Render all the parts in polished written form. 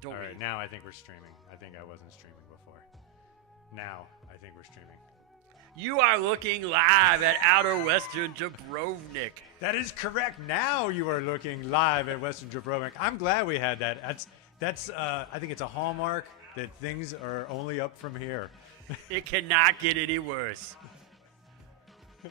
Don't All we? right, now I think we're streaming. I think I wasn't streaming before. Now I think we're streaming. You are looking live at Outer Western Jabrovnik. That is correct. Now you are looking live at Western Jabrovnik. I'm glad we had that. That's. I think it's a hallmark that things are only up from here. It cannot get any worse.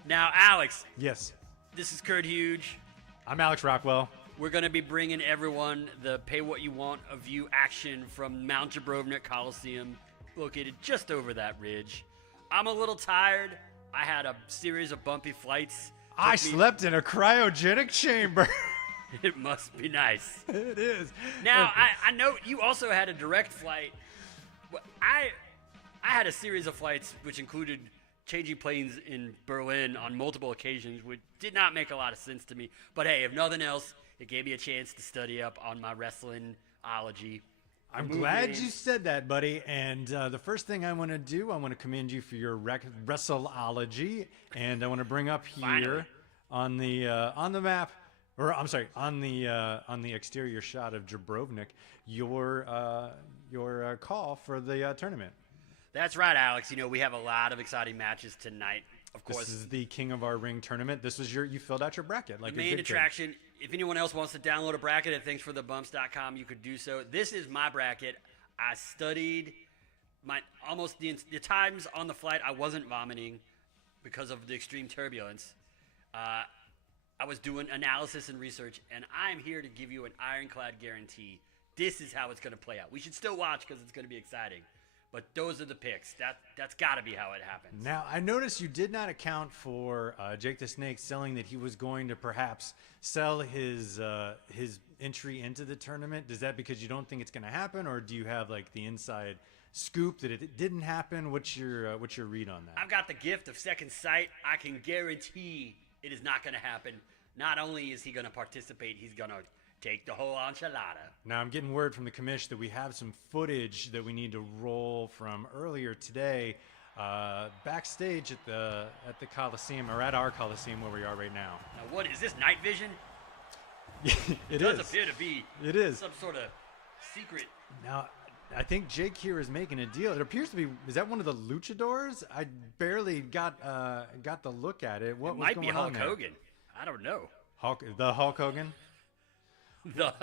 Now, Alex. Yes. This is Kurt Huge. I'm Alex Rockwell. We're going to be bringing everyone the pay what you want of view action from Mount Jabrovnik Coliseum, located just over that ridge. I'm a little tired. I had a series of bumpy flights. I slept in a cryogenic chamber. It must be nice. It is. Now, I know you also had a direct flight. I had a series of flights which included changing planes in Berlin on multiple occasions, which did not make a lot of sense to me. But hey, if nothing else, it gave me a chance to study up on my wrestling-ology. I'm glad you said that, buddy. And the first thing I want to do, I want to commend you for your wrestleology, and I want to bring up here on the map, or I'm sorry, on the exterior shot of Jabrovnik, your call for the tournament. That's right, Alex. You know, we have a lot of exciting matches tonight. Of course, this is the King of Our Ring tournament. This was you filled out your bracket like the main attraction. If anyone else wants to download a bracket at thanksforthebumps.com, you could do so. This is my bracket. I studied the times on the flight I wasn't vomiting because of the extreme turbulence. I was doing analysis and research, and I'm here to give you an ironclad guarantee. This is how it's going to play out. We should still watch because it's going to be exciting. But those are the picks. That's got to be how it happens. Now, I noticed you did not account for Jake the Snake selling that he was going to perhaps sell his entry into the tournament. Is that because you don't think it's going to happen, or do you have like the inside scoop that it didn't happen? What's your read on that? I've got the gift of second sight. I can guarantee it is not going to happen. Not only is he going to participate, he's going to take the whole enchilada. Now, I'm getting word from the commish that we have some footage that we need to roll from earlier today backstage at the Coliseum, or at our Coliseum where we are right now. Now, what is this, night vision? It does appear to be some sort of secret. Now, I think Jake here is making a deal. It appears to be. Is that one of the luchadors? I barely got the look at it. What it was might going be Hulk on there? Hogan. I don't know. The Hulk Hogan? It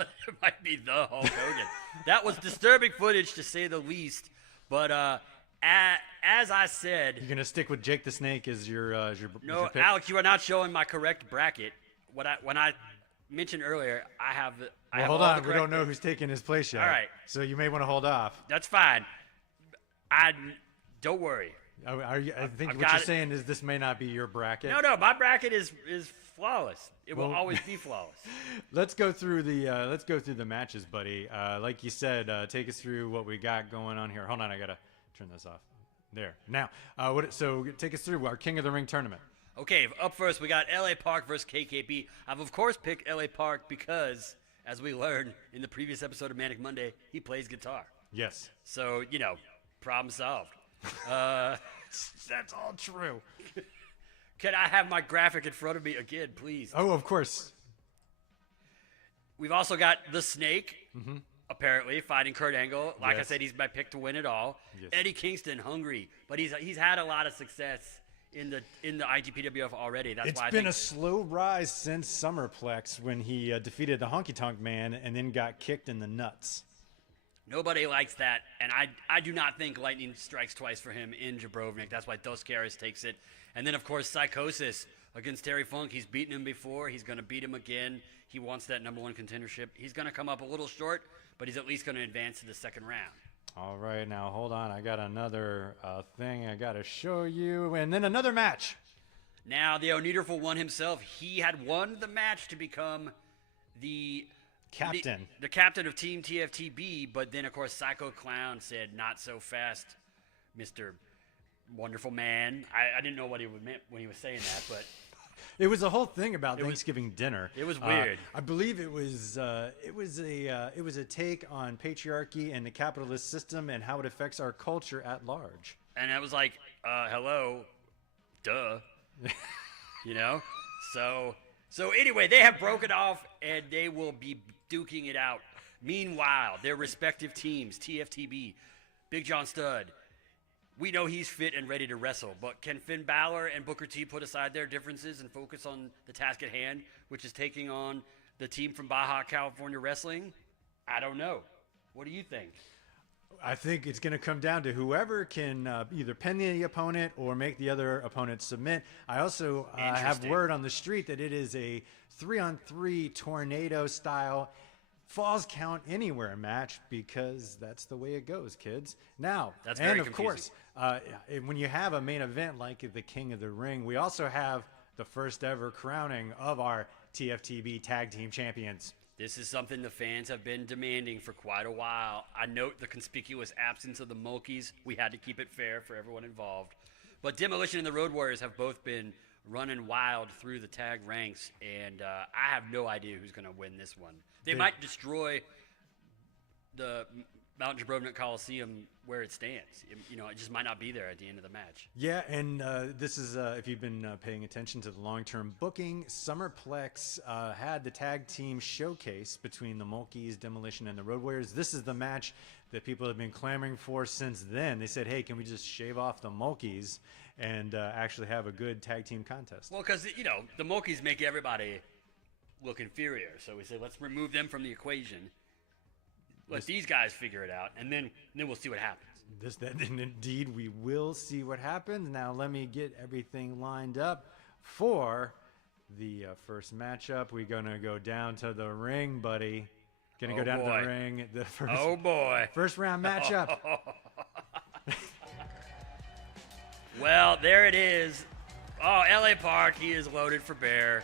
might be the Hulk Hogan. That was disturbing footage, to say the least. But as I said, you're gonna stick with Jake the Snake as your no, your pick? Alex, you are not showing my correct bracket. When I mentioned earlier, I have. Hold on, we don't know who's taking his place yet. All right, so you may want to hold off. That's fine. Don't worry. I think what you're saying is this may not be your bracket. No, my bracket is flawless. It will always be flawless. Let's go through the matches, buddy. Like you said, take us through what we got going on here. Hold on, I gotta turn this off. There. Now, so take us through our King of the Ring tournament. Okay, up first we got LA Park versus KKB. I've of course picked LA Park because, as we learned in the previous episode of Manic Monday, he plays guitar. Yes. So problem solved. That's all true. Can I have my graphic in front of me again, please? Oh, of course. We've also got the Snake, apparently, fighting Kurt Angle. Like I said, he's my pick to win it all. Yes. Eddie Kingston, hungry. But he's had a lot of success in the IGPWF already. That's why it's been a slow rise since Summerplex when he defeated the Honky Tonk Man and then got kicked in the nuts. Nobody likes that, and I do not think lightning strikes twice for him in Jabrovnik. That's why Dos Caras takes it. And then, of course, Psicosis against Terry Funk. He's beaten him before. He's going to beat him again. He wants that #1 contendership. He's going to come up a little short, but he's at least going to advance to the second round. All right, now hold on. I got another thing I got to show you, and then another match. Now, the Orndorff one himself, he had won the match to become the captain. The captain of Team TFTB, but then, of course, Psycho Clown said, not so fast, Mr. Wonderful Man. I didn't know what he meant when he was saying that, but it was a whole thing about Thanksgiving dinner. It was weird. I believe it was a take on patriarchy and the capitalist system and how it affects our culture at large. And I was like, hello, duh, So anyway, they have broken off and they will be duking it out Meanwhile, their respective teams, TFTB, Big John Studd, we know he's fit and ready to wrestle, but can Finn Balor and Booker T put aside their differences and focus on the task at hand, which is taking on the team from Baja California Wrestling? I don't know. What do you think? I think it's going to come down to whoever can either pin the opponent or make the other opponent submit. I also have word on the street that it is a 3-on-3 tornado style falls count anywhere match, because that's the way it goes, kids. Now, that's very and of course, when you have a main event like the King of the Ring, we also have the first ever crowning of our TFTB Tag Team Champions. This is something the fans have been demanding for quite a while. I note the conspicuous absence of the Mulkeys. We had to keep it fair for everyone involved. But Demolition and the Road Warriors have both been running wild through the tag ranks, and I have no idea who's going to win this one. They might destroy the Mount Jabrovnik Coliseum where it stands. It just might not be there at the end of the match. Yeah, and this is, if you've been paying attention to the long-term booking, Summerplex had the tag team showcase between the Mulkeys, Demolition, and the Road Warriors. This is the match that people have been clamoring for since then. They said, hey, can we just shave off the Mulkeys and actually have a good tag team contest? Well, because, the Mulkeys make everybody look inferior. So we say, let's remove them from the equation. Let these guys figure it out, and then we'll see what happens. And indeed, we will see what happens. Now, let me get everything lined up for the first matchup. We're going to go down to the ring, buddy. Going to go down to the ring. The first round matchup. Well, there it is. Oh, LA Park, he is loaded for bear.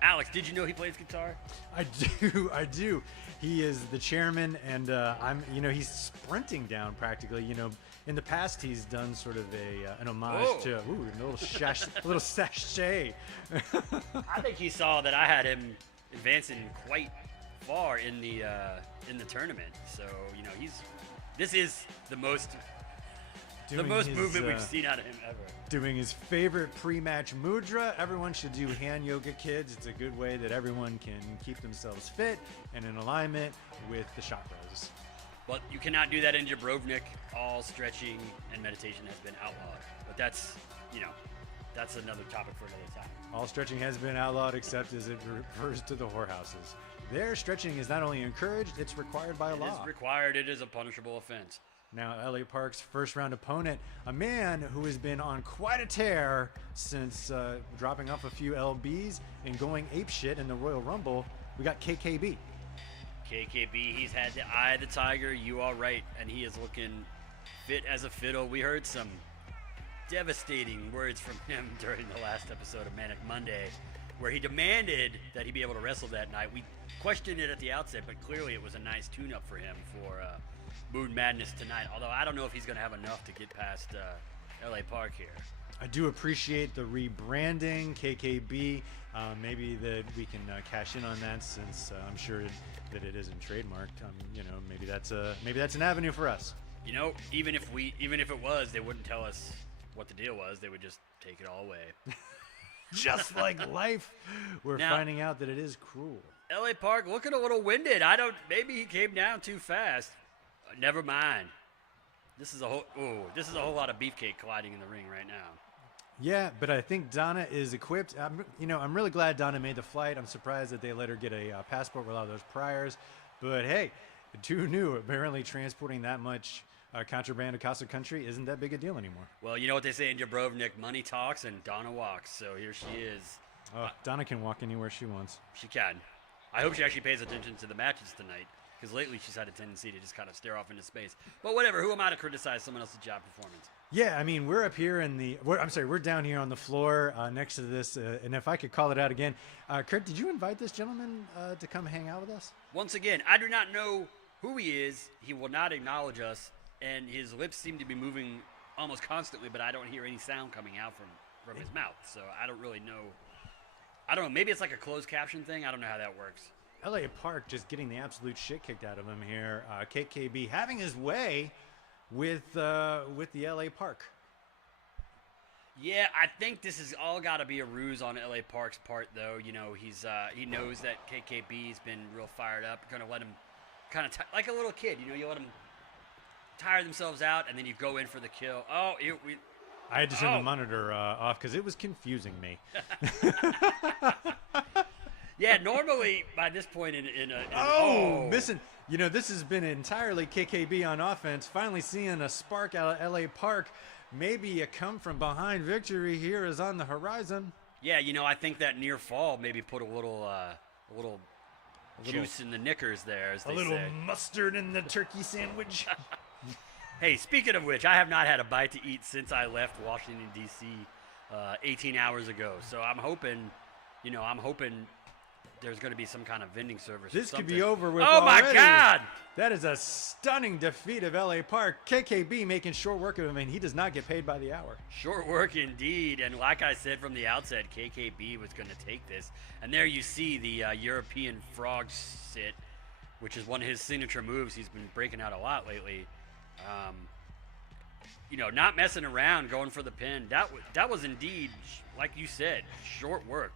Alex, did you know he plays guitar? I do. He is the chairman, and he's sprinting down practically. In the past, he's done sort of an homage to a little sachet. I think he saw that I had him advancing quite far in the tournament. So this is the most movement we've seen out of him ever. Doing his favorite pre-match mudra. Everyone should do hand yoga, kids. It's a good way that everyone can keep themselves fit and in alignment with the chakras. But you cannot do that in Jabrovnik. All stretching and meditation has been outlawed. But that's another topic for another time. All stretching has been outlawed except as it refers to the whorehouses. Their stretching is not only encouraged, it's required by law. It is required. It is a punishable offense. Now, LA Park's first round opponent, a man who has been on quite a tear since dropping off a few LBs and going apeshit in the Royal Rumble. We got KKB. KKB, he's had the eye of the tiger. You are right, and he is looking fit as a fiddle. We heard some devastating words from him during the last episode of Manic Monday, where he demanded that he be able to wrestle that night. We questioned it at the outset, but clearly it was a nice tune-up for him for Moon Madness tonight, although I don't know if he's going to have enough to get past LA Park here. I do appreciate the rebranding, KKB. Maybe that we can cash in on that, since I'm sure that it isn't trademarked. Maybe that's an avenue for us. Even if it was, they wouldn't tell us what the deal was. They would just take it all away. Just like life, we're finding out that it is cruel. LA Park looking a little winded. Maybe he came down too fast. Never mind. This is a whole lot of beefcake colliding in the ring right now. Yeah, but I think Donna is equipped. I'm really glad Donna made the flight. I'm surprised that they let her get a passport with all those priors. But hey, who knew? Apparently transporting that much contraband across the country isn't that big a deal anymore. Well, you know what they say in Jabrovnik, money talks and Donna walks. So here she is. Donna can walk anywhere she wants. She can. I hope she actually pays attention to the matches tonight, because lately she's had a tendency to just kind of stare off into space. But whatever, who am I to criticize someone else's job performance? Yeah, we're up here we're down here on the floor next to this, and if I could call it out again, Kurt, did you invite this gentleman to come hang out with us? Once again, I do not know who he is. He will not acknowledge us, and his lips seem to be moving almost constantly, but I don't hear any sound coming out from his mouth, so I don't really know. I don't know, maybe it's like a closed caption thing. I don't know how that works. LA Park just getting the absolute shit kicked out of him here. KKB having his way with the LA Park. Yeah, I think this has all got to be a ruse on LA Park's part, though. He knows that KKB's been real fired up. Going to let him kind of like a little kid. You let them tire themselves out, and then you go in for the kill. Oh, I had to turn the monitor off because it was confusing me. Yeah, normally by this point missing. This has been entirely KKB on offense. Finally seeing a spark out of LA Park. Maybe a come from behind victory here is on the horizon. Yeah, I think that near fall maybe put a little juice in the knickers there, as they say. A little mustard in the turkey sandwich. Hey, speaking of which, I have not had a bite to eat since I left Washington, D.C. 18 hours ago. So I'm hoping there's going to be some kind of vending service. This or could be over with. Oh already. My God! That is a stunning defeat of LA Park. KKB making short work of him, and he does not get paid by the hour. Short work indeed. And like I said from the outset, KKB was going to take this. And there you see the European frog sit, which is one of his signature moves. He's been breaking out a lot lately. Not messing around, going for the pin. That was indeed, like you said, short work.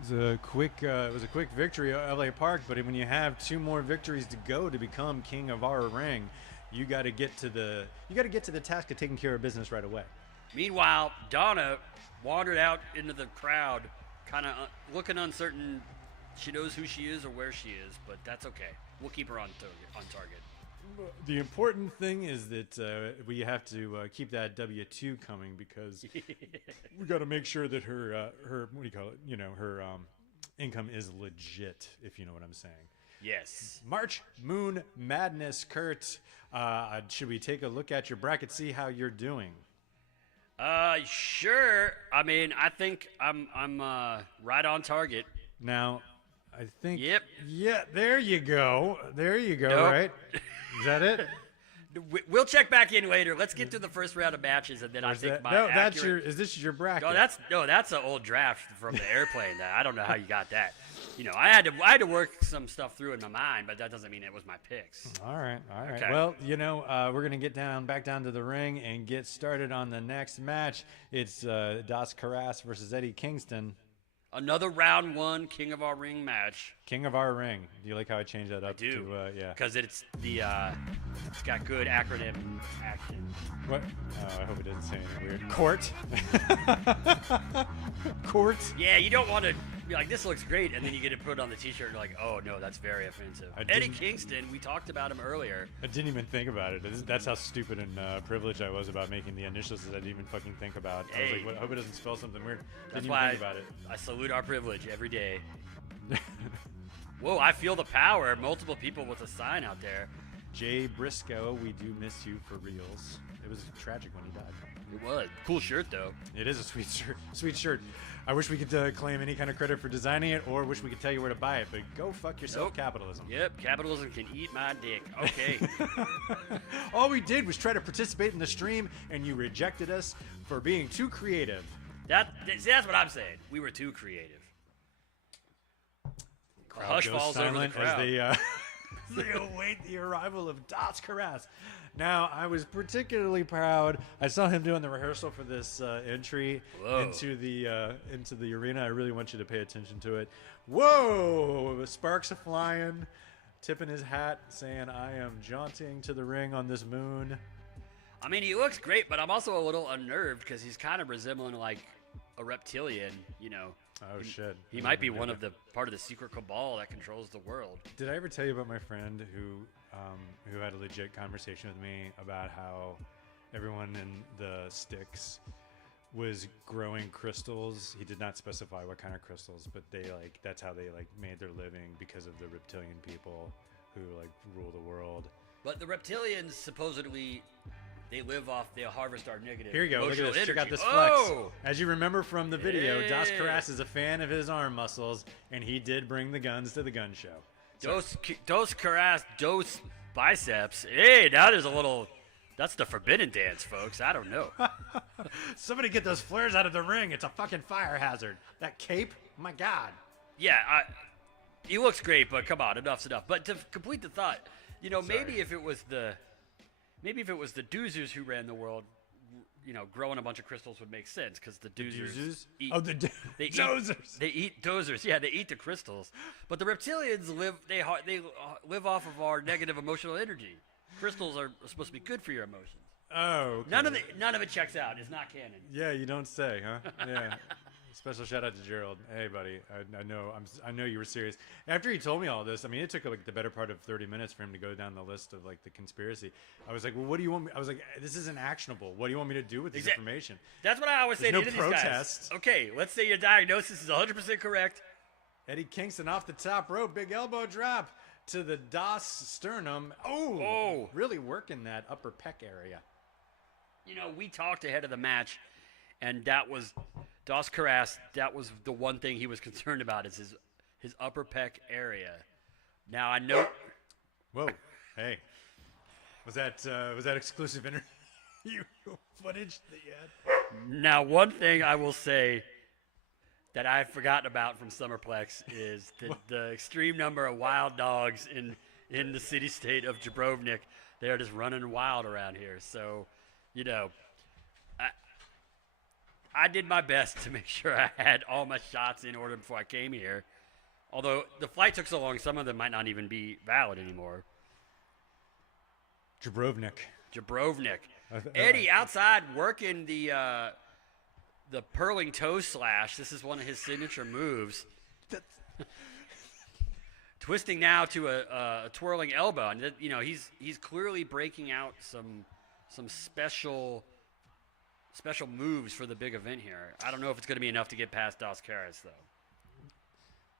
It was a quick victory at LA Park, but when you have 2 more victories to go to become king of our ring, you got to get to the task of taking care of business right away. Meanwhile, Donna wandered out into the crowd, kind of looking uncertain. She knows who she is or where she is, but that's okay. We'll keep her on target. The important thing is that we have to keep that W-2 coming because we got to make sure that her what do you call it? Her income is legit, if you know what I'm saying. Yes. March Moon Madness, Kurt. Should we take a look at your bracket, see how you're doing? Sure. I mean, I think I'm right on target. Now, I think. Yep. Yeah, there you go. Nope. Right? Is that it? We'll check back in later. Let's get to the first round of matches, and then I think is this your bracket? That's an old draft from the airplane. I don't know how you got that. I had to work some stuff through in my mind, but that doesn't mean it was my picks. All right. Okay. Well, we're gonna get back down to the ring and get started on the next match. It's Caras versus Eddie Kingston. Another round 1 King of Our Ring match. King of Our Ring. Do you like how I changed that up? I do. Yeah. Because it's got good acronym action. What? Oh, I hope it didn't say anything weird. Court. Court. Yeah, you don't want to be like, this looks great, and then you get it put on the T-shirt, and you're like, oh no, that's very offensive. Eddie Kingston, we talked about him earlier. I didn't even think about it. That's how stupid and privileged I was about making the initials that I didn't even fucking think about. I was like, I hope it doesn't spell something weird. That's didn't why even think about it. I salute our privilege every day. Whoa, I feel the power. Multiple people with a sign out there. Jay Briscoe, we do miss you for reals. It was tragic when he died. It was. Cool shirt, though. It is a sweet shirt. I wish we could claim any kind of credit for designing it, or wish we could tell you where to buy it, but go fuck yourself, Nope. Capitalism. Yep, capitalism can eat my dick. Okay. All we did was try to participate in the stream, and you rejected us for being too creative. That's what I'm saying. We were too creative. Hush falls over the crowd. As they await the arrival of Das Caras. Now, I was particularly proud. I saw him doing the rehearsal for this entry into the arena. I really want you to pay attention to it. Whoa! Sparks are flying, tipping his hat, saying, I am jaunting to the ring on this moon. I mean, he looks great, but I'm also a little unnerved because he's kind of resembling like a reptilian, Oh, shit. He might be part of the secret cabal that controls the world. Did I ever tell you about my friend who had a legit conversation with me about how everyone in the sticks was growing crystals? He did not specify what kind of crystals, but that's how they made their living because of the reptilian people who rule the world. But the reptilians supposedly they harvest our negative. Here you go. Look at this. Energy. Check out this flex. Oh! As you remember from the video, Yeah. Das Caras is a fan of his arm muscles, and he did bring the guns to the gun show. Dos Caras, dos biceps. Hey, now there's a little. That's the forbidden dance, folks. I don't know. Somebody get those flares out of the ring. It's a fucking fire hazard. That cape, my God. Yeah, he looks great, but come on, enough's enough. But to complete the thought, maybe if it was the Doozers who ran the world, growing a bunch of crystals would make sense because the doozers eat. Oh, the dozers. They eat dozers. Yeah, they eat the crystals. But the reptilians live off of our negative emotional energy. Crystals are supposed to be good for your emotions. Oh, okay. None of it checks out. It's not canon. Yeah, you don't say, huh? Yeah. Special shout out to Gerald. Hey, buddy. I know you were serious. After he told me all this, I mean, it took like the better part of 30 minutes for him to go down the list of like the conspiracy. I was like, well, what do you want me? I was like, this isn't actionable. What do you want me to do with this information? That's what I always say to these guys. Okay, let's say your diagnosis is 100% correct. Eddie Kingston off the top rope, big elbow drop to the DOS sternum. Oh, really working that upper pec area. We talked ahead of the match, and that was Dos Caras. That was the one thing he was concerned about is his upper pec area. Now I know. Whoa, hey, was that exclusive interview footage that you had? Now, one thing I will say that I've forgotten about from Summerplex is the extreme number of wild dogs in the city-state of Jabrovnik. They're just running wild around here. So, I did my best to make sure I had all my shots in order before I came here. Although the flight took so long, some of them might not even be valid anymore. Jabrovnik. Eddie outside working the purling toe slash. This is one of his signature moves. Twisting now to a twirling elbow, and he's clearly breaking out some special moves for the big event here. I don't know if it's going to be enough to get past Dos Caras, though.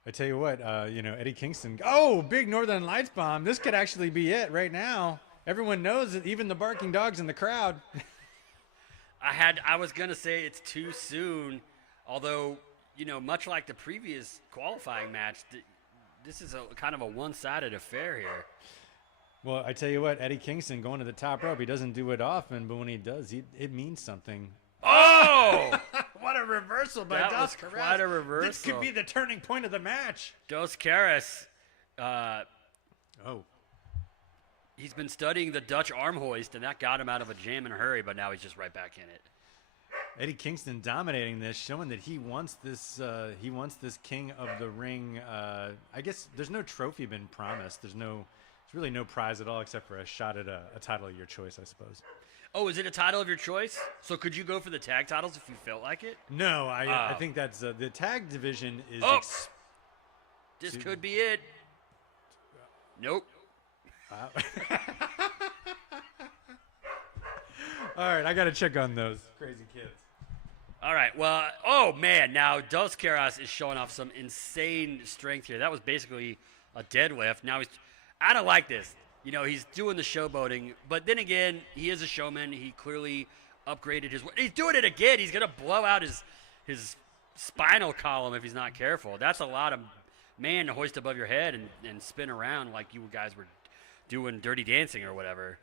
I tell you what, Eddie Kingston. Oh, big Northern Lights bomb. This could actually be it right now. Everyone knows it, even the barking dogs in the crowd. I was going to say it's too soon, although, much like the previous qualifying match, this is a kind of a one-sided affair here. Well, I tell you what, Eddie Kingston going to the top rope, he doesn't do it often, but when he does, it means something. Oh! What a reversal by Dos Caras. Quite a reversal. This could be the turning point of the match. Dos Caras, he's been studying the Dutch arm hoist, and that got him out of a jam in a hurry, but now he's just right back in it. Eddie Kingston dominating this, showing that he wants this king of the ring. I guess there's no trophy been promised. There's really no prize at all except for a shot at a title of your choice, I suppose. Oh, is it a title of your choice? So could you go for the tag titles if you felt like it? No, I think that's the tag division is. This could be it. Nope. All right, I got to check on those crazy kids. All right, well, oh, man, now Dos Caras is showing off some insane strength here. That was basically a deadlift. Now I don't like this. He's doing the showboating, but then again, he is a showman. He clearly upgraded his. He's doing it again. He's gonna blow out his spinal column if he's not careful. That's a lot of man to hoist above your head and spin around like you guys were doing Dirty Dancing or whatever.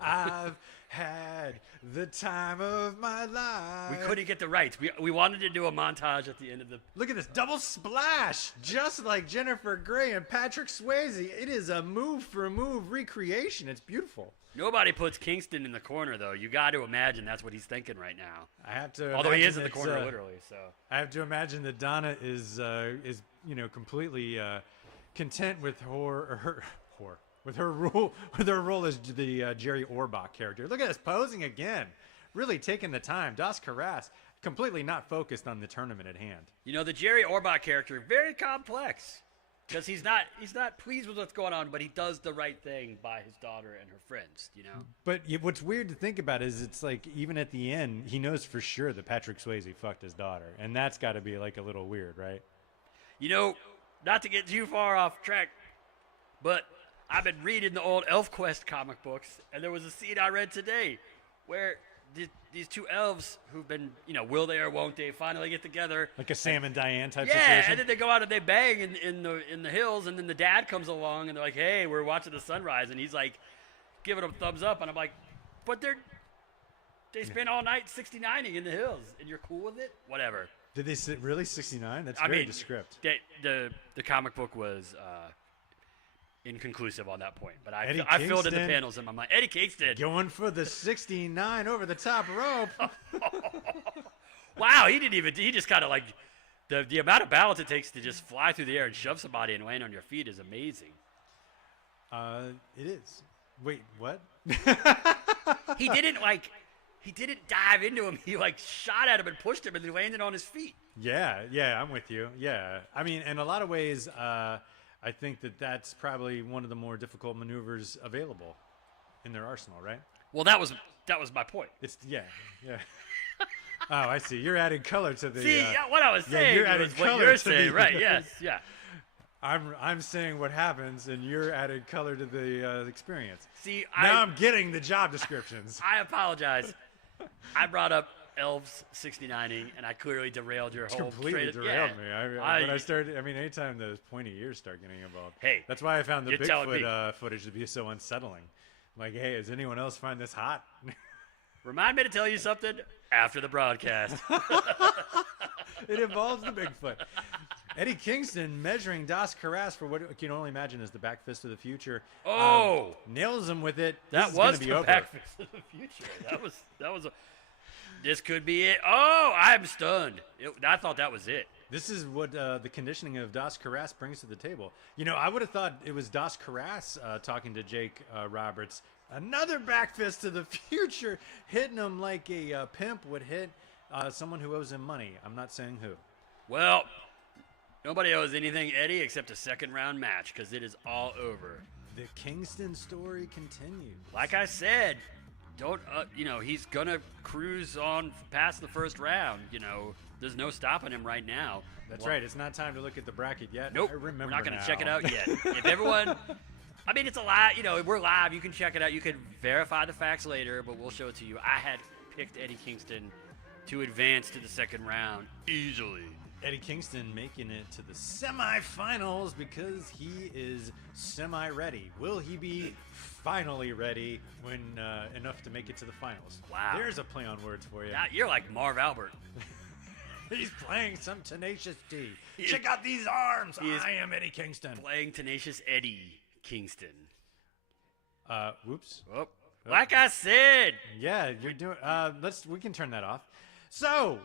I've had the time of my life. We couldn't get the rights. We wanted to do a montage at the end of the. Look at this double splash, just like Jennifer Grey and Patrick Swayze. It is a move for move recreation. It's beautiful. Nobody puts Kingston in the corner, though. You got to imagine that's what he's thinking right now. I have to. Although he is in the corner, literally. So I have to imagine that Donna is completely content with her role as the Jerry Orbach character. Look at us posing again, really taking the time. Dos Caras completely not focused on the tournament at hand. The Jerry Orbach character, very complex. Because he's not pleased with what's going on, but he does the right thing by his daughter and her friends, But what's weird to think about is it's like even at the end, he knows for sure that Patrick Swayze fucked his daughter. And that's got to be like a little weird, right? Not to get too far off track, but I've been reading the old ElfQuest comic books, and there was a scene I read today where these two elves who've been, will they or won't they, finally get together. Like a Sam and Diane type situation? situation? Yeah, and then they go out and they bang in the hills, and then the dad comes along, and they're like, hey, we're watching the sunrise, and he's like giving them thumbs up, and I'm like, but they spent all night 69ing in the hills, and you're cool with it? Whatever. Did they really 69? That's very descriptive. The comic book was inconclusive on that point. But Eddie I filled in the Kingston. panels in my mind. Eddie Kingston. Going for the 69 over the top rope. Wow, he just kind of like, the amount of balance it takes to just fly through the air and shove somebody and land on your feet is amazing. It is. Wait, what? He didn't dive into him. He like shot at him and pushed him and he landed on his feet. Yeah, I'm with you. Yeah. I mean, in a lot of ways, I think that's probably one of the more difficult maneuvers available in their arsenal, right? Well, that was my point. It's yeah. Oh, I see. You're adding color to the. See, what I was saying you're adding was what color you're to saying, the- right? Yes, yeah. I'm saying what happens, and you're adding color to the experience. See, Now I'm getting the job descriptions. I apologize. I brought up Elves 69ing, and I clearly derailed your whole Completely train- derailed yeah. me. When I started, anytime the pointy ears start getting involved. Hey, that's why I found the you're telling me. Bigfoot footage to be so unsettling. Like, hey, does anyone else find this hot? Remind me to tell you something after the broadcast. It involves the Bigfoot. Eddie Kingston measuring Das Caras for what you can only imagine is the back fist of the future. Oh, nails him with it. that This is was gonna be the over. back fist of the future. That was. This could be it. Oh, I'm stunned. I thought that was it. This is what the conditioning of Das Caras brings to the table. You know, I would have thought it was Das Caras talking to Jake Roberts. Another back fist to the future, hitting him like a pimp would hit someone who owes him money. I'm not saying who. Well, nobody owes anything, Eddie, except a second-round match because it is all over. The Kingston story continues. Like I said, don't he's gonna cruise on past the first round. There's no stopping him right now. That's right. It's not time to look at the bracket yet. Nope. I remember We're not gonna now. check it out yet. If everyone, I mean, it's a live. We're live. You can check it out. You can verify the facts later, but we'll show it to you. I had picked Eddie Kingston to advance to the second round easily. Eddie Kingston making it to the semifinals because he is semi-ready. Will he be finally ready when enough to make it to the finals? Wow. There's a play on words for you. Now, you're like Marv Albert. He's playing some Tenacious D. Check out these arms. I am Eddie Kingston. Playing Tenacious Eddie Kingston. Whoops. Oh, like I said. Yeah, you're doing. We can turn that off. So,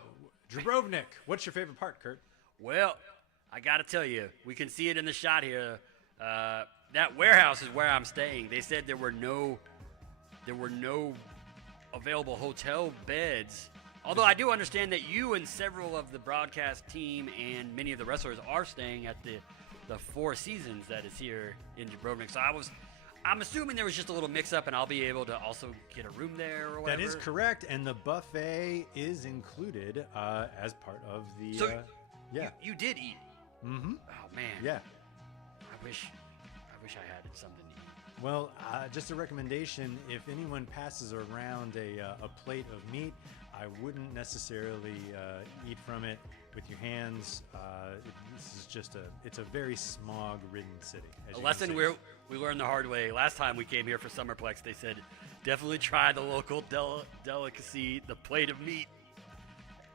Jabrovnik, what's your favorite part, Kurt? Well, I got to tell you, we can see it in the shot here. That warehouse is where I'm staying. They said there were no available hotel beds. Although I do understand that you and several of the broadcast team and many of the wrestlers are staying at the Four Seasons that is here in Jabrovnik. So I'm assuming there was just a little mix-up, and I'll be able to also get a room there or whatever. That is correct, and the buffet is included as part of the. So yeah, you did eat. Mm-hmm. Oh man. Yeah. I wish I had something to eat. Well, just a recommendation: if anyone passes around a plate of meat, I wouldn't necessarily eat from it with your hands. This is just it's a very smog-ridden city. A lesson we learned the hard way. Last time we came here for Summerplex, they said definitely try the local delicacy, the plate of meat,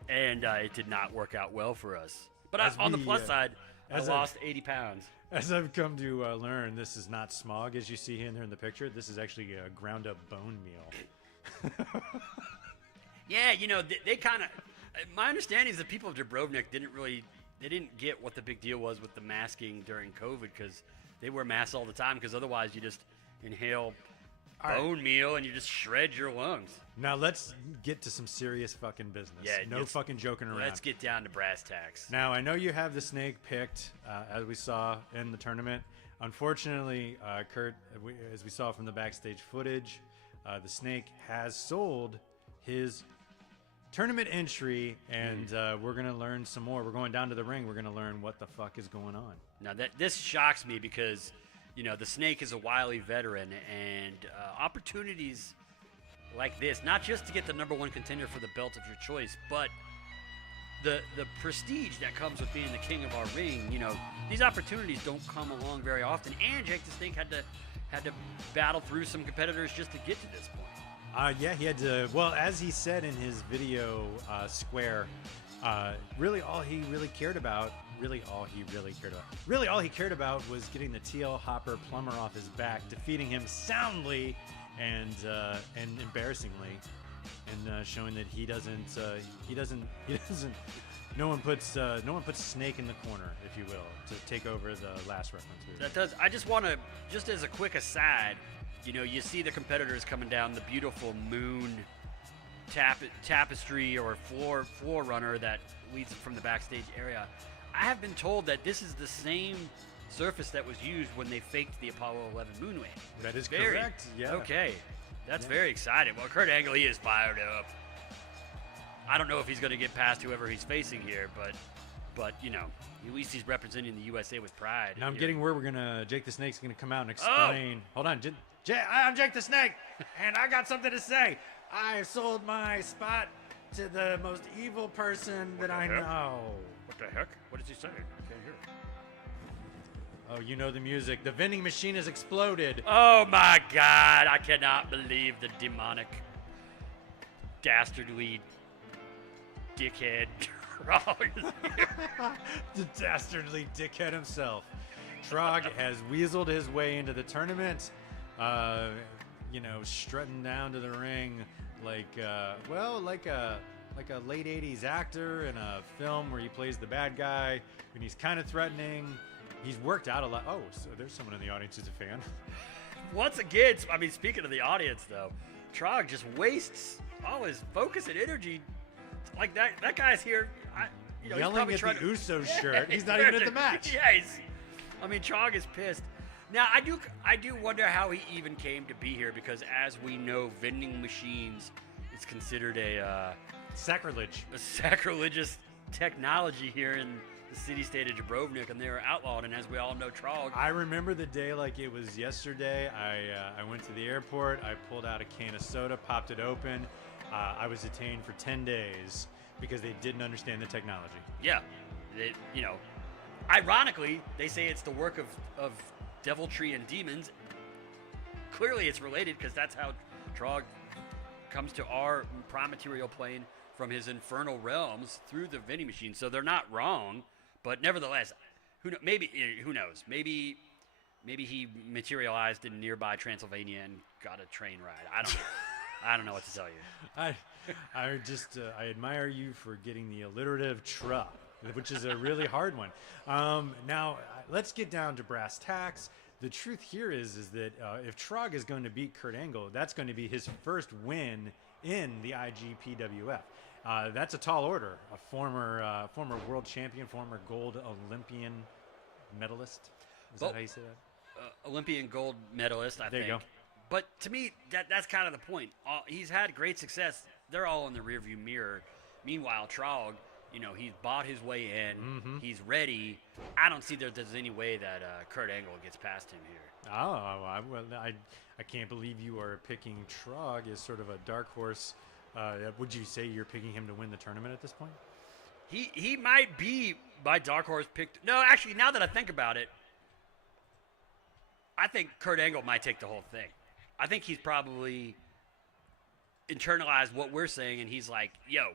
and it did not work out well for us. But on the plus side, I lost 80 pounds. As I've come to learn, this is not smog, as you see here in the picture. This is actually a ground-up bone meal. Yeah, they kind of. My understanding is that people of Jabrovnik didn't get what the big deal was with the masking during COVID because they wear masks all the time because otherwise you just inhale bone meal and you just shred your lungs. Now let's get to some serious fucking business. Yeah, no fucking joking around. Let's get down to brass tacks. Now I know you have the snake picked, as we saw in the tournament. Unfortunately, Kurt, as we saw from the backstage footage, the snake has sold his tournament entry, and we're going to learn some more. We're going down to the ring. We're going to learn what the fuck is going on. Now, this shocks me because, the Snake is a wily veteran, and opportunities like this, not just to get the number one contender for the belt of your choice, but the prestige that comes with being the king of our ring, these opportunities don't come along very often, and Jake the Snake had to battle through some competitors just to get to this point. Yeah, he had to. Well, as he said in his video square, really all he really cared about really all he cared about. Really all he cared about was getting the TL Hopper Plumber off his back, defeating him soundly and embarrassingly, and showing that he doesn't. No one puts Snake in the corner, if you will, to take over the last reference. That does. I just want to, just as a quick aside, you see the competitors coming down the beautiful moon tapestry or floor runner that leads from the backstage area. I have been told that this is the same surface that was used when they faked the Apollo 11 moonway. That is correct. Yeah. Okay. That's very exciting. Well, Kurt Angle, he is fired up. I don't know if he's going to get past whoever he's facing here, but at least he's representing the USA with pride. Now I'm getting where Jake the Snake's going to come out and explain. Oh. Hold on, I'm Jake the Snake, and I got something to say. I sold my spot to the most evil person that I know. What the heck? What does he say? I can't hear. Oh, you know the music. The vending machine has exploded. Oh my God! I cannot believe the demonic, dastardly dickhead Trog is here. The dastardly dickhead himself. Trog has weaseled his way into the tournament, strutting down to the ring like a late 80s actor in a film where he plays the bad guy and he's kind of threatening. He's worked out a lot. Oh, so there's someone in the audience who's a fan. Once again, speaking of the audience, though, Trog just wastes all his focus and energy. Like that guy's here, yelling at the Uso shirt. He's not even at the match. Yeah, Trog is pissed. Now I do wonder how he even came to be here, because as we know, vending machines is considered a sacrilegious technology here in the city-state of Jabrovnik, and they are outlawed. And as we all know, Trog. I remember the day like it was yesterday. I went to the airport. I pulled out a can of soda, popped it open. I was detained for 10 days because they didn't understand the technology. Yeah. Ironically, they say it's the work of deviltry and demons. Clearly it's related, because that's how Trog comes to our prime material plane from his infernal realms through the vending machine. So they're not wrong, but nevertheless, who knows? Maybe he materialized in nearby Transylvania and got a train ride. I don't know. I don't know what to tell you. I admire you for getting the alliterative Trog, which is a really hard one. Now, let's get down to brass tacks. The truth here is that if Trog is going to beat Kurt Angle, that's going to be his first win in the IGPWF. That's a tall order. A former world champion, former gold Olympian medalist. Is that how you say that? Olympian gold medalist, I think. There you go. But to me, that's kind of the point. He's had great success. They're all in the rearview mirror. Meanwhile, Trog, he's bought his way in. Mm-hmm. He's ready. I don't see there's any way that Kurt Angle gets past him here. I can't believe you are picking Trog as sort of a dark horse. Would you say you're picking him to win the tournament at this point? He might be my dark horse pick. No, actually, now that I think about it, I think Kurt Angle might take the whole thing. I think he's probably internalized what we're saying, and he's like, yo,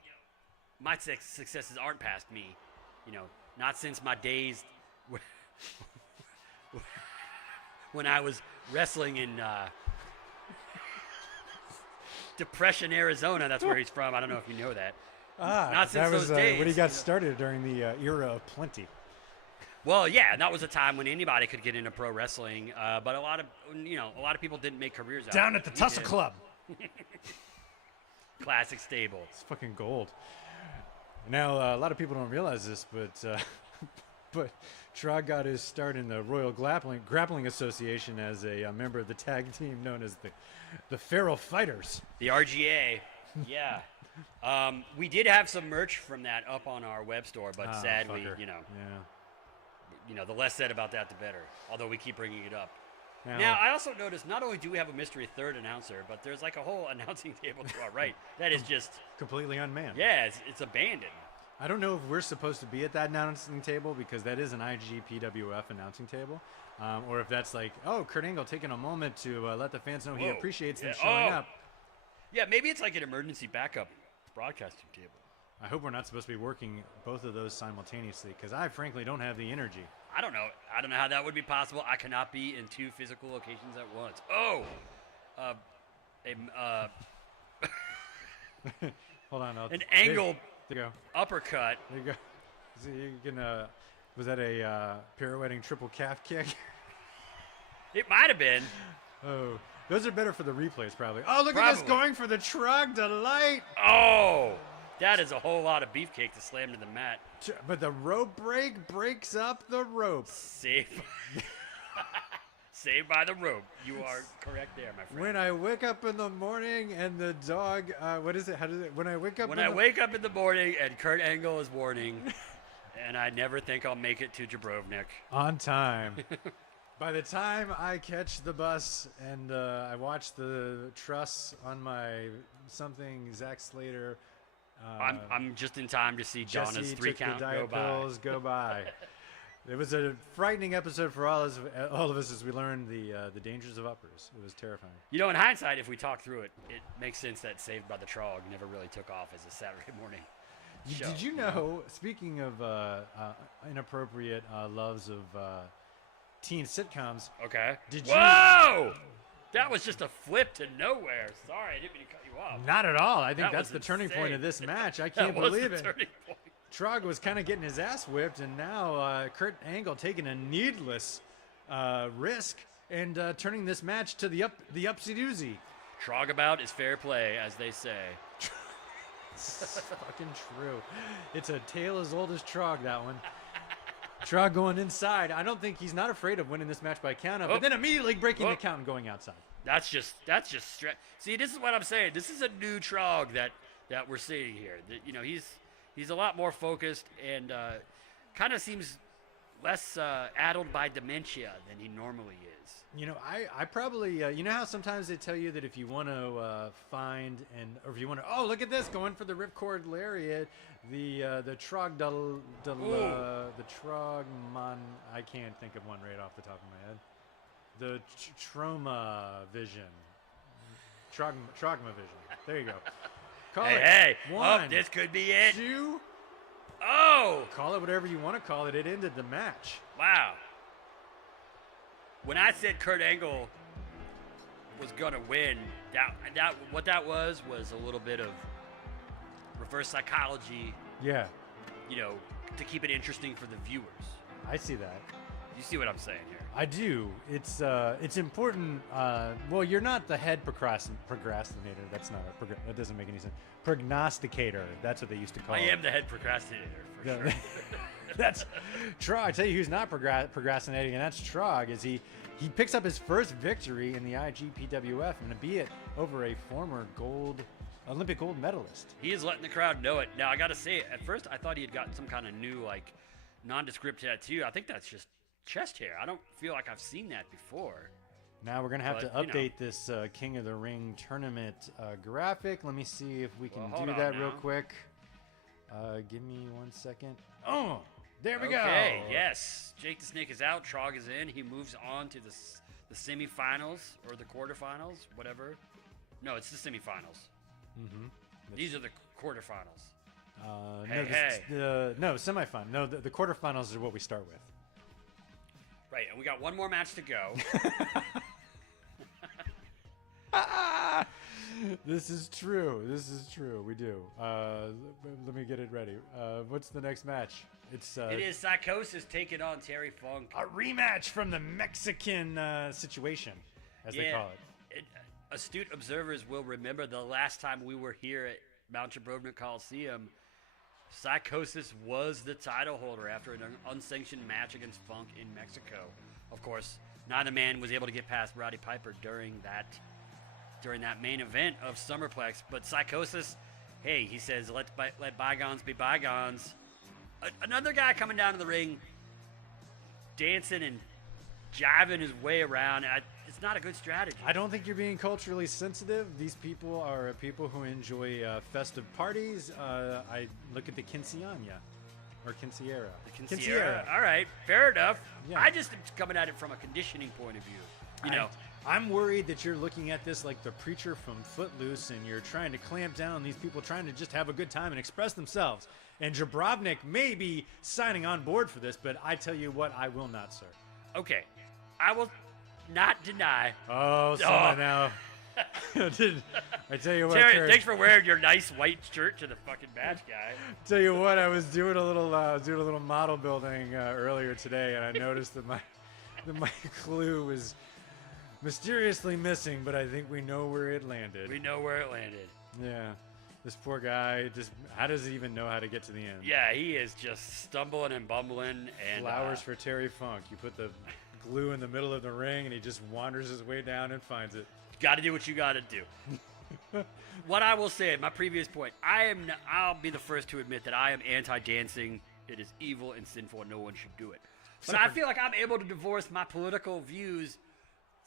my successes aren't past me. Not since my days when I was wrestling in Depression, Arizona. That's where he's from. I don't know if you know that. Not since those days. When he got started during the era of plenty. Well, yeah, that was a time when anybody could get into pro wrestling, but a lot of people didn't make careers out down of it. At the Tussa Club. Classic stable. It's fucking gold. Now, a lot of people don't realize this, but Trog got his start in the Royal Grappling Association as a member of the tag team known as the Feral Fighters. The RGA, yeah. We did have some merch from that up on our web store, but sadly, Yeah. The less said about that, the better. Although we keep bringing it up. Now, I also noticed not only do we have a mystery third announcer, but there's like a whole announcing table to our right that is just completely unmanned. Yeah, it's abandoned. I don't know if we're supposed to be at that announcing table, because that is an IGPWF announcing table, or if that's like, Kurt Angle taking a moment to let the fans know he appreciates them showing up. Yeah, maybe it's like an emergency backup broadcasting table. I hope we're not supposed to be working both of those simultaneously because I frankly don't have the energy. I don't know. I don't know how that would be possible. I cannot be in 2 physical locations at once. Oh! Hold on. An angle there you go. uppercut. There you go. So you can, was that a pirouetting triple calf kick? It might have been. Oh, those are better for the replays, probably. Oh, look at this going for the Trog delight. Oh, that is a whole lot of beefcake to slam to the mat. But the rope break breaks up the rope. Saved by the rope. You are correct there, my friend. When I wake up in the morning and the dog, what is it? How does it? When I wake up. When I wake up in the morning and Kurt Angle is warning, and I never think I'll make it to Jabrovnik. On time. By the time I catch the bus and I watch the truss on my something Zack Slater. I'm just in time to see Jesse Donna's took 3 the count diet pills go by. It was a frightening episode for all of us as we learned the dangers of uppers. It was terrifying. You know, in hindsight, if we talk through it, it makes sense that Saved by the Trog never really took off as a Saturday morning show. Did you know, speaking of inappropriate loves of teen sitcoms. Okay. Did you? Whoa! That was just a flip to nowhere. Sorry, I didn't mean to cut you off. Not at all. I think That that's was the turning point insane. of this match. I That can't was believe the it. turning point. Trog was kind of getting his ass whipped, and now Kurt Angle taking a needless risk and turning this match to the upsy doozy. Trog about is fair play, as they say. It's fucking true. It's a tale as old as Trog, that one. Trog going inside. I don't think he's not afraid of winning this match by count-out, but then immediately breaking the count and going outside. That's just see, this is what I'm saying. This is a new Trog that we're seeing here. You know, he's a lot more focused and kind of seems less addled by dementia than he normally is. You know, I probably, you know how sometimes they tell you that if you want to find or if you want to, oh, look at this, going for the ripcord lariat, the Trog, the Trog, I can't think of one right off the top of my head. The Trauma Vision. Trogma Vision. There you go. Call it. Hey, one, this could be it. 2. Oh, Call it whatever you want to call it. It ended the match. wow. When I said Kurt Angle was gonna win, that what that was a little bit of reverse psychology. Yeah, You know, to keep it interesting for the viewers. I see that. You see what I'm saying here? I do. It's important. Well, you're not the head procrastinator. That's not that doesn't make any sense. Prognosticator. That's what they used to call I it. am the head procrastinator for sure. That's Trog. I tell you who's not procrastinating, and that's Trog. Is he picks up his first victory in the IGPWF, and be it over a former Olympic gold medalist. He is letting the crowd know it. Now, I got to say, at first I thought he had gotten some kind of new, like, nondescript tattoo. I think that's just chest hair. I don't feel like I've seen that before. Now we're going to have But, to you know. update this King of the Ring tournament graphic. Let me see if we can hold do on that real now. quick. Give me 1 second. Oh, there we Okay, go. yes. Jake the Snake is out. Trog is in. He moves on to the semifinals or the quarterfinals, whatever. No, it's the semifinals. Mm-hmm. These are the quarterfinals. No, semifinal. No, the quarterfinals are what we start with. Right, and we got one more match to go. This is true. We do. Let me get it ready. What's the next match? It is Psicosis taking on Terry Funk. a rematch from the Mexican situation, as they call it. Astute observers will remember the last time we were here at Mount Jabrovnik Coliseum. Psicosis was the title holder after an unsanctioned match against Funk in Mexico. Of course, neither man was able to get past Roddy Piper during that main event of Summerplex. But Psicosis, hey, he says, let bygones be bygones. Another guy coming down to the ring, dancing and jiving his way around. It's not a good strategy. I don't think you're being culturally sensitive. These people are people who enjoy festive parties. I look at the quinceañera or quinceañera. The quinceañera. All right, fair enough. Yeah. I just am coming at it from a conditioning point of view. You know, I'm worried that you're looking at this like the preacher from Footloose, and you're trying to clamp down on these people trying to just have a good time and express themselves. And Jabrovnik may be signing on board for this, but I tell you what, I will not, sir. Okay, I will not deny. Oh, someone now. I tell you what, Terry, thanks for wearing your nice white shirt to the fucking match, guy. Tell you what, I was doing a little model building earlier today, and I noticed that my clue was mysteriously missing, but I think we know where it landed. We know where it landed. Yeah. This poor guy, how does he even know how to get to the end? Yeah, he is just stumbling and bumbling. And Flowers for Terry Funk. You put the glue in the middle of the ring, and he just wanders his way down and finds it. Got to do what you got to do. What I will say, my previous point, I'll be the first to admit that I am anti-dancing. It is evil and sinful, and no one should do it. But I feel like I'm able to divorce my political views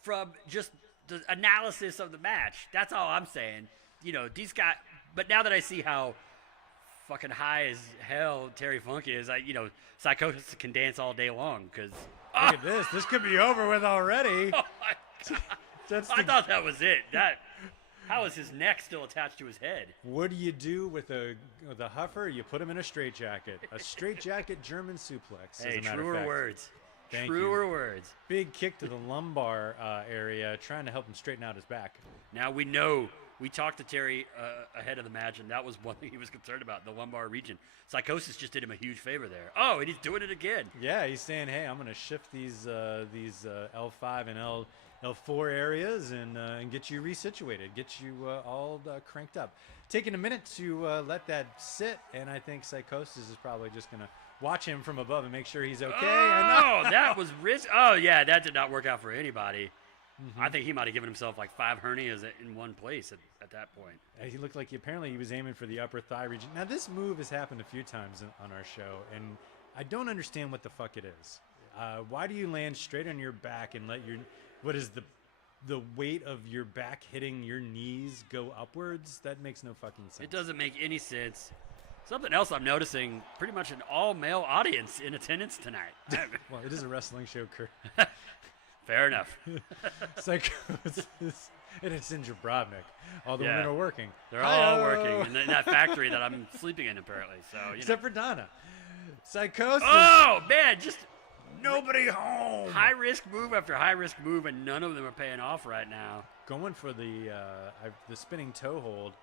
from just the analysis of the match. That's all I'm saying. You know, these guys. But now that I see how fucking high as hell Terry Funk is, Psicosis can dance all day long. Because look at this. This could be over with already. Oh my God. I thought that was it. How is his neck still attached to his head? What do you do with a huffer? You put him in a straitjacket. A straitjacket German suplex. Hey, truer words. Thank truer you. words. Big kick to the lumbar area, trying to help him straighten out his back. Now we know. We talked to Terry ahead of the match, and that was one thing he was concerned about, the lumbar region. Psicosis just did him a huge favor there. Oh, and he's doing it again. Yeah, he's saying, hey, I'm going to shift these L5 and L4 areas and get you resituated, get you all cranked up. Taking a minute to let that sit, and I think Psicosis is probably just going to watch him from above and make sure he's okay. Oh, that was risky. Oh, yeah, that did not work out for anybody. Mm-hmm. I think he might have given himself like 5 hernias in one place at that point. He looked like apparently he was aiming for the upper thigh region. Now, this move has happened a few times on our show, and I don't understand what the fuck it is. Why do you land straight on your back and let the weight of your back hitting your knees go upwards? That makes no fucking sense. It doesn't make any sense. Something else I'm noticing, pretty much an all-male audience in attendance tonight. Well, it is a wrestling show, Kurt. Fair enough. Psicosis, and it's in Jabrovnik. All the women are working. They're all working in that factory that I'm sleeping in, apparently. So except for Donna. Psicosis. Oh, man, just nobody home. High-risk move after high-risk move, and none of them are paying off right now. Going for the spinning toe hold.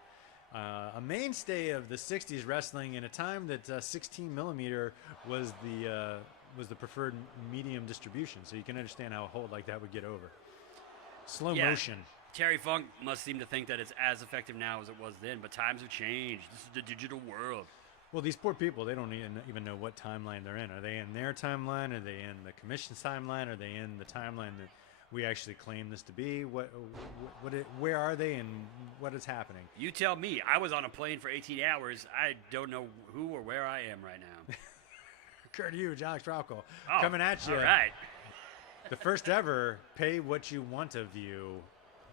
A mainstay of the 60s wrestling in a time that 16 millimeter was the preferred medium distribution, so you can understand how a hold like that would get over. Slow motion. Terry Funk must seem to think that it's as effective now as it was then, but times have changed. This is the digital world. Well, these poor people, they don't even know what timeline they're in. Are they in their timeline? Are they in the commission's timeline? Are they in the timeline that we actually claim this to be? Where are they, and what is happening? You tell me. I was on a plane for 18 hours. I don't know who or where I am right now. Kurt Hughes, Alex Rauco, coming at you. All right. The first ever Pay What You Want of You,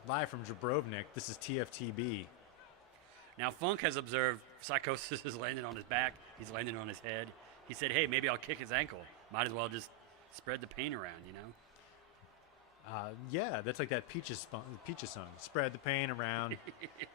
live from Jabrovnik. This is TFTB. Now, Funk has observed Psicosis is landing on his back. He's landing on his head. He said, hey, maybe I'll kick his ankle. Might as well just spread the pain around, you know? Yeah, that's like that Peaches song. Spread the pain around.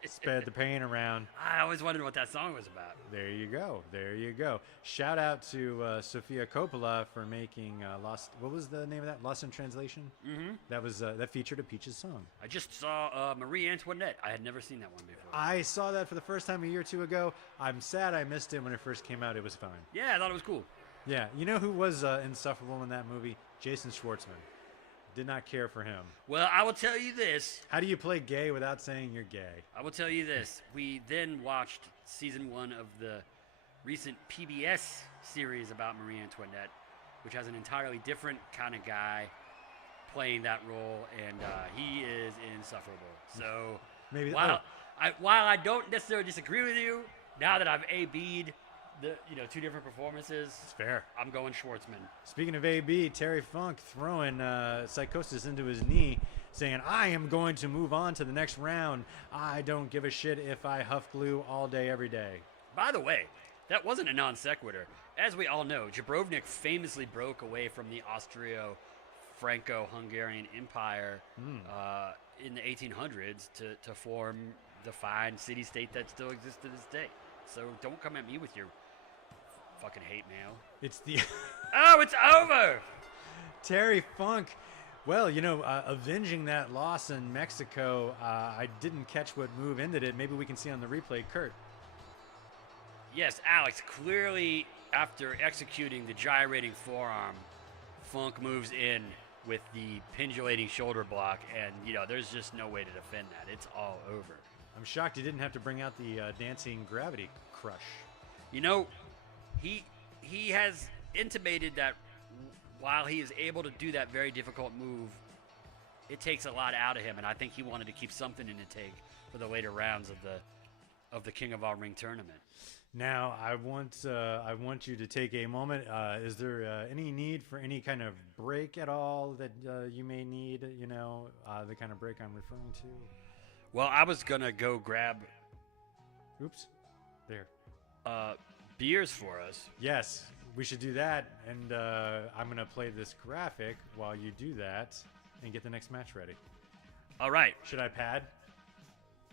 Spread the pain around. I always wondered what that song was about. There you go. There you go. Shout out to Sofia Coppola for making Lost. What was the name of that? Lost in Translation? Mm-hmm. That featured a Peaches song. I just saw Marie Antoinette. I had never seen that one before. I saw that for the first time a year or two ago. I'm sad I missed it when it first came out. It was fine. Yeah, I thought it was cool. Yeah. You know who was insufferable in that movie? Jason Schwartzman. Did not care for him. Well, I will tell you this. How do you play gay without saying you're gay? I will tell you this. We then watched season 1 of the recent PBS series about Marie Antoinette, which has an entirely different kind of guy playing that role, and he is insufferable. So maybe while I don't necessarily disagree with you, now that I've AB'd the 2 different performances, it's fair. I'm going Schwartzman. Speaking of AB, Terry Funk throwing Psicosis into his knee, saying, I am going to move on to the next round. I don't give a shit if I huff glue all day, every day. By the way, that wasn't a non sequitur. As we all know, Jabrovnik famously broke away from the Franco-Hungarian Empire in the 1800s to form the fine city-state that still exists to this day. So don't come at me with your fucking hate mail. It's the Oh, it's over. Terry Funk. Well, avenging that loss in Mexico, I didn't catch what move ended it. Maybe we can see on the replay. Kurt. Yes, Alex, clearly after executing the gyrating forearm, Funk moves in with the pendulating shoulder block, and, there's just no way to defend that. It's all over. I'm shocked he didn't have to bring out the dancing gravity crush. He has intimated that while he is able to do that very difficult move, it takes a lot out of him, and I think he wanted to keep something in the tank for the later rounds of the King of All Ring tournament. Now, I want you to take a moment. Is there any need for any kind of break at all that you may need? The kind of break I'm referring to. Well, I was gonna go grab. Oops, there. Beers for us. Yes, we should do that, and I'm gonna play this graphic while you do that and get the next match ready. All right. Should I pad?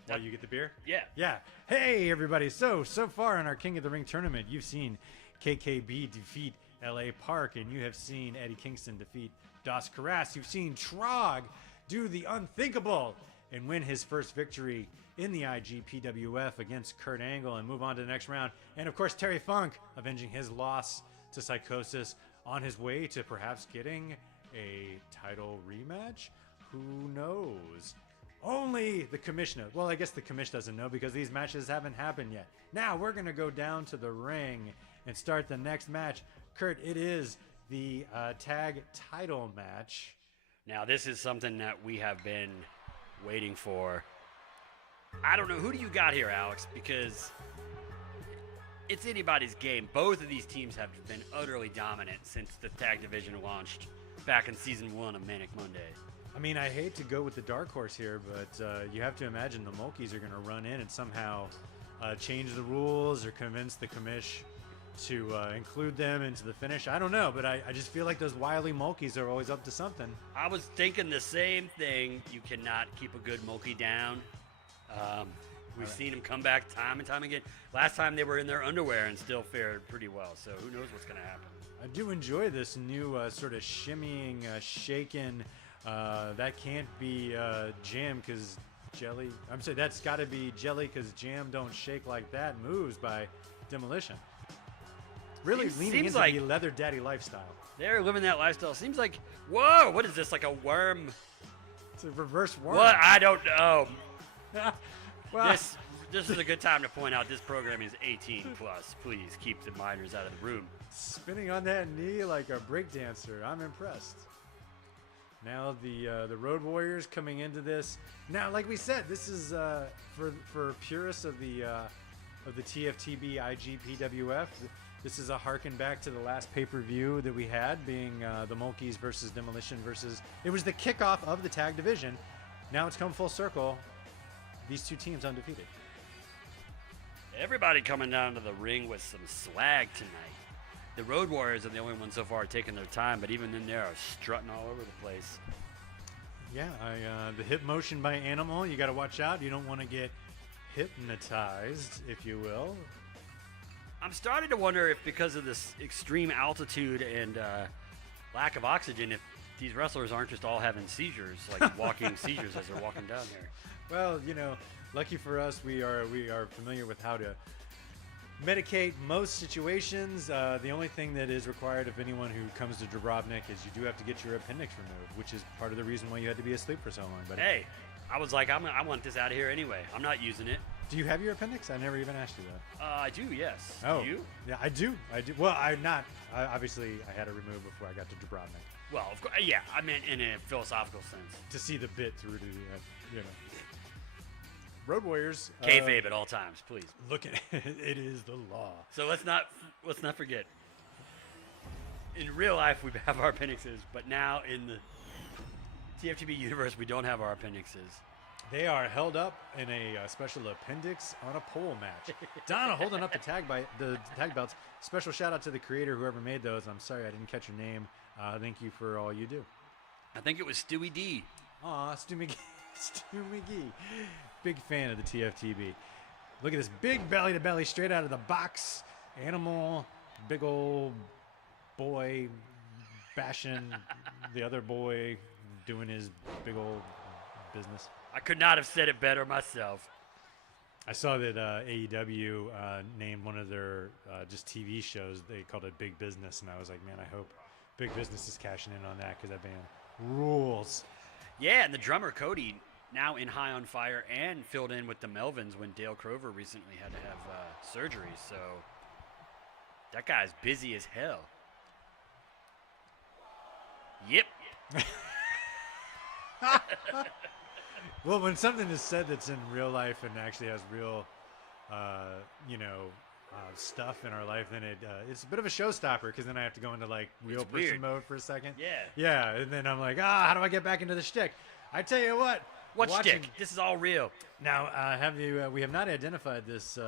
While you get the beer? Yeah. Yeah. Hey, everybody. So far in our King of the Ring tournament, you've seen KKB defeat LA Park, and you have seen Eddie Kingston defeat Das Caras. You've seen Trog do the unthinkable and win his first victory in the IGPWF against Kurt Angle and move on to the next round. And, of course, Terry Funk avenging his loss to Psicosis on his way to perhaps getting a title rematch. Who knows? Only the commissioner. Well, I guess the commission doesn't know because these matches haven't happened yet. Now we're going to go down to the ring and start the next match. Kurt, it is the tag title match. Now, this is something that we have been waiting for. I don't know. Who do you got here, Alex? Because it's anybody's game. Both of these teams have been utterly dominant since the tag division launched back in Season 1 of Manic Monday. I mean, I hate to go with the dark horse here, but you have to imagine the Mulkeys are going to run in and somehow change the rules or convince the commish to include them into the finish. I don't know, but I just feel like those wily Mulkeys are always up to something. I was thinking the same thing. You cannot keep a good Mulkey down. We've seen them come back time and time again. Last time they were in their underwear and still fared pretty well, so who knows what's going to happen. I do enjoy this new sort of shimmying, shaking... that can't be jam because jelly. I'm sorry, that's got to be jelly because jam don't shake like that. Moves by Demolition. Really leaning into like the leather daddy lifestyle. They're living that lifestyle. Seems like, whoa, what is this? Like a worm? It's a reverse worm. What? I don't know. Well, this is a good time to point out this program is 18 plus. Please keep the minors out of the room. spinning on that knee like a breakdancer. I'm impressed. Now the Road Warriors coming into this. Now, like we said, this is for purists of the TFTB IGPWF. This is a harken back to the last pay-per-view that we had, being the Mulkeys versus Demolition versus. It was the kickoff of the tag division. Now it's come full circle. These two teams undefeated. Everybody coming down to the ring with some swag tonight. The Road Warriors are the only ones so far taking their time, but even then they are strutting all over the place. Yeah, the hip motion by Animal, you got to watch out. You don't want to get hypnotized, if you will. I'm starting to wonder if because of this extreme altitude and lack of oxygen, if these wrestlers aren't just all having seizures, like walking seizures as they're walking down here. Well, you know, lucky for us, we are familiar with how to medicate most situations. The only thing that is required of anyone who comes to Jabrovnik is you do have to get your appendix removed, which is part of the reason why you had to be asleep for so long. But hey, I was like, I want this out of here anyway. I'm not using it. Do you have your appendix? I never even asked you that. I do, yes. Oh, Do you? Yeah, I do. Well, obviously, I had it removed before I got to Jabrovnik. Well, of course, yeah. I meant in a philosophical sense. To see the bit through to the, you know. Road Warriors. Kayfabe at all times, please. Look at it. It is the law. So let's not forget. In real life, we have our appendixes, but now in the TFTB universe, we don't have our appendixes. They are held up in a special appendix on a pole match. Donna holding up the tag belts. Special shout out to the creator, whoever made those. I'm sorry I didn't catch your name. Thank you for all you do. I think it was Stewie D. Aw, Stu McGee. Stu McGee. Big fan of the TFTB. Look at this big belly-to-belly straight out of the box. Animal, big old boy bashing the other boy doing his big old business. I could not have said it better myself. I saw that AEW named one of their just TV shows, they called it Big Business, and I was like, man, I hope Big Business is cashing in on that because that band rules. Yeah, and the drummer Cody, now in High on Fire and filled in with the Melvins when Dale Crover recently had to have surgery, so that guy's busy as hell. Yep. Well, when something is said that's in real life and actually has real, stuff in our life, then it's a bit of a showstopper because then I have to go into like real person weird. mode for a second. Yeah. Yeah, and then I'm like, how do I get back into the shtick? I tell you what. What shtick? This is all real. Now, we have not identified this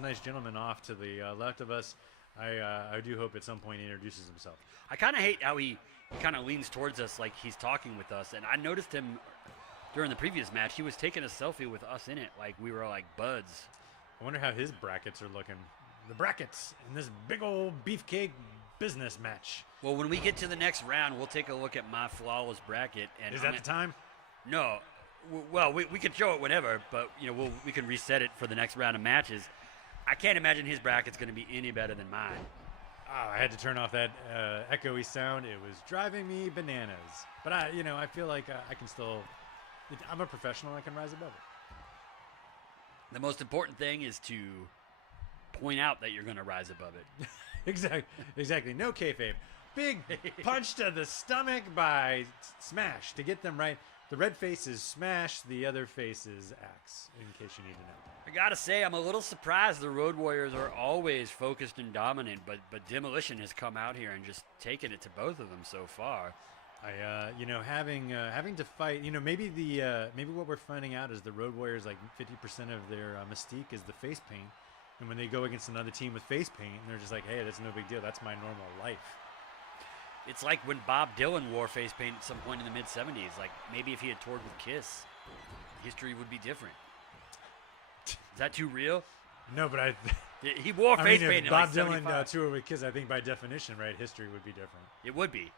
nice gentleman off to the left of us. I do hope at some point he introduces himself. I kind of hate how he kind of leans towards us like he's talking with us, and I noticed him during the previous match. He was taking a selfie with us in it, like we were like buds. I wonder how his brackets are looking. The brackets in this big old beefcake business match. Well, when we get to the next round, we'll take a look at my flawless bracket. And Is that the time? No. Well, we can show it whenever, but we can reset it for the next round of matches. I can't imagine his bracket's going to be any better than mine. Oh, I had to turn off that echoey sound. It was driving me bananas. But I feel like I can still. I'm a professional. I can rise above it. The most important thing is to point out that you're going to rise above it. Exactly. No kayfabe. Big punch to the stomach by Smash to get them right. The red face is Smash. The other face is Axe, in case you need to know. I got to say, I'm a little surprised the Road Warriors are always focused and dominant, but Demolition has come out here and just taken it to both of them so far. Having to fight, maybe what we're finding out is the Road Warriors, like 50% of their mystique is the face paint. And when they go against another team with face paint, they're just like, hey, that's no big deal. That's my normal life. It's like when Bob Dylan wore face paint at some point in the mid-'70s. Like, maybe if he had toured with Kiss, history would be different. Is that too real? No, but he wore face paint if in Bob like Dylan 75. toured with Kiss, I think by definition, right, history would be different. It would be.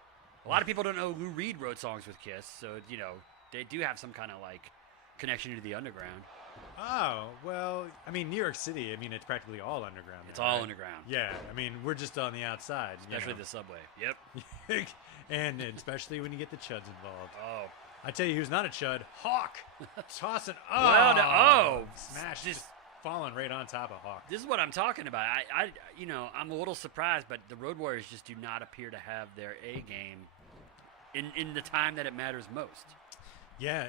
A lot of people don't know Lou Reed wrote songs with Kiss, so, they do have some kind of, like, connection to the underground. Oh, well, New York City, it's practically all underground. It's there, all right? underground. Yeah, we're just on the outside. Especially the subway. Yep. and especially when you get the chuds involved. Oh. I tell you who's not a chud. Hawk. Tossing. Smash. Just falling right on top of Hawk. This is what I'm talking about. I'm a little surprised, but the Road Warriors just do not appear to have their A game in the time that it matters most. Yeah,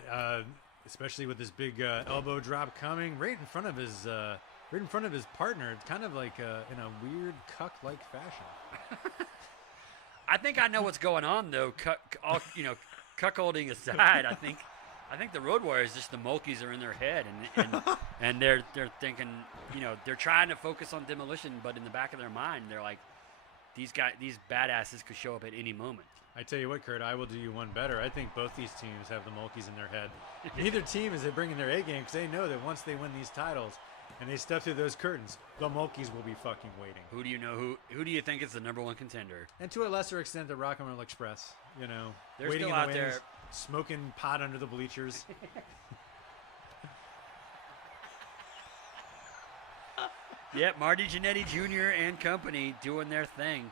especially with this big elbow drop coming right in front of his partner. It's kind of like in a weird cuck-like fashion. I think I know what's going on though. Cuckolding aside, I think the Road Warriors, just the Mulkeys are in their head, and they're thinking, they're trying to focus on Demolition, but in the back of their mind, they're like, these badasses could show up at any moment. I tell you what, Kurt, I will do you one better. I think both these teams have the Mulkeys in their head. Neither team is bringing their A game because they know that once they win these titles and they step through those curtains, the Mulkeys will be fucking waiting. Who do you know? Who do you think is the number one contender? And to a lesser extent, the Rock and Roll Express. They're waiting still in out the there, wings, smoking pot under the bleachers. Yep, Marty Jannetty Jr. and company doing their thing.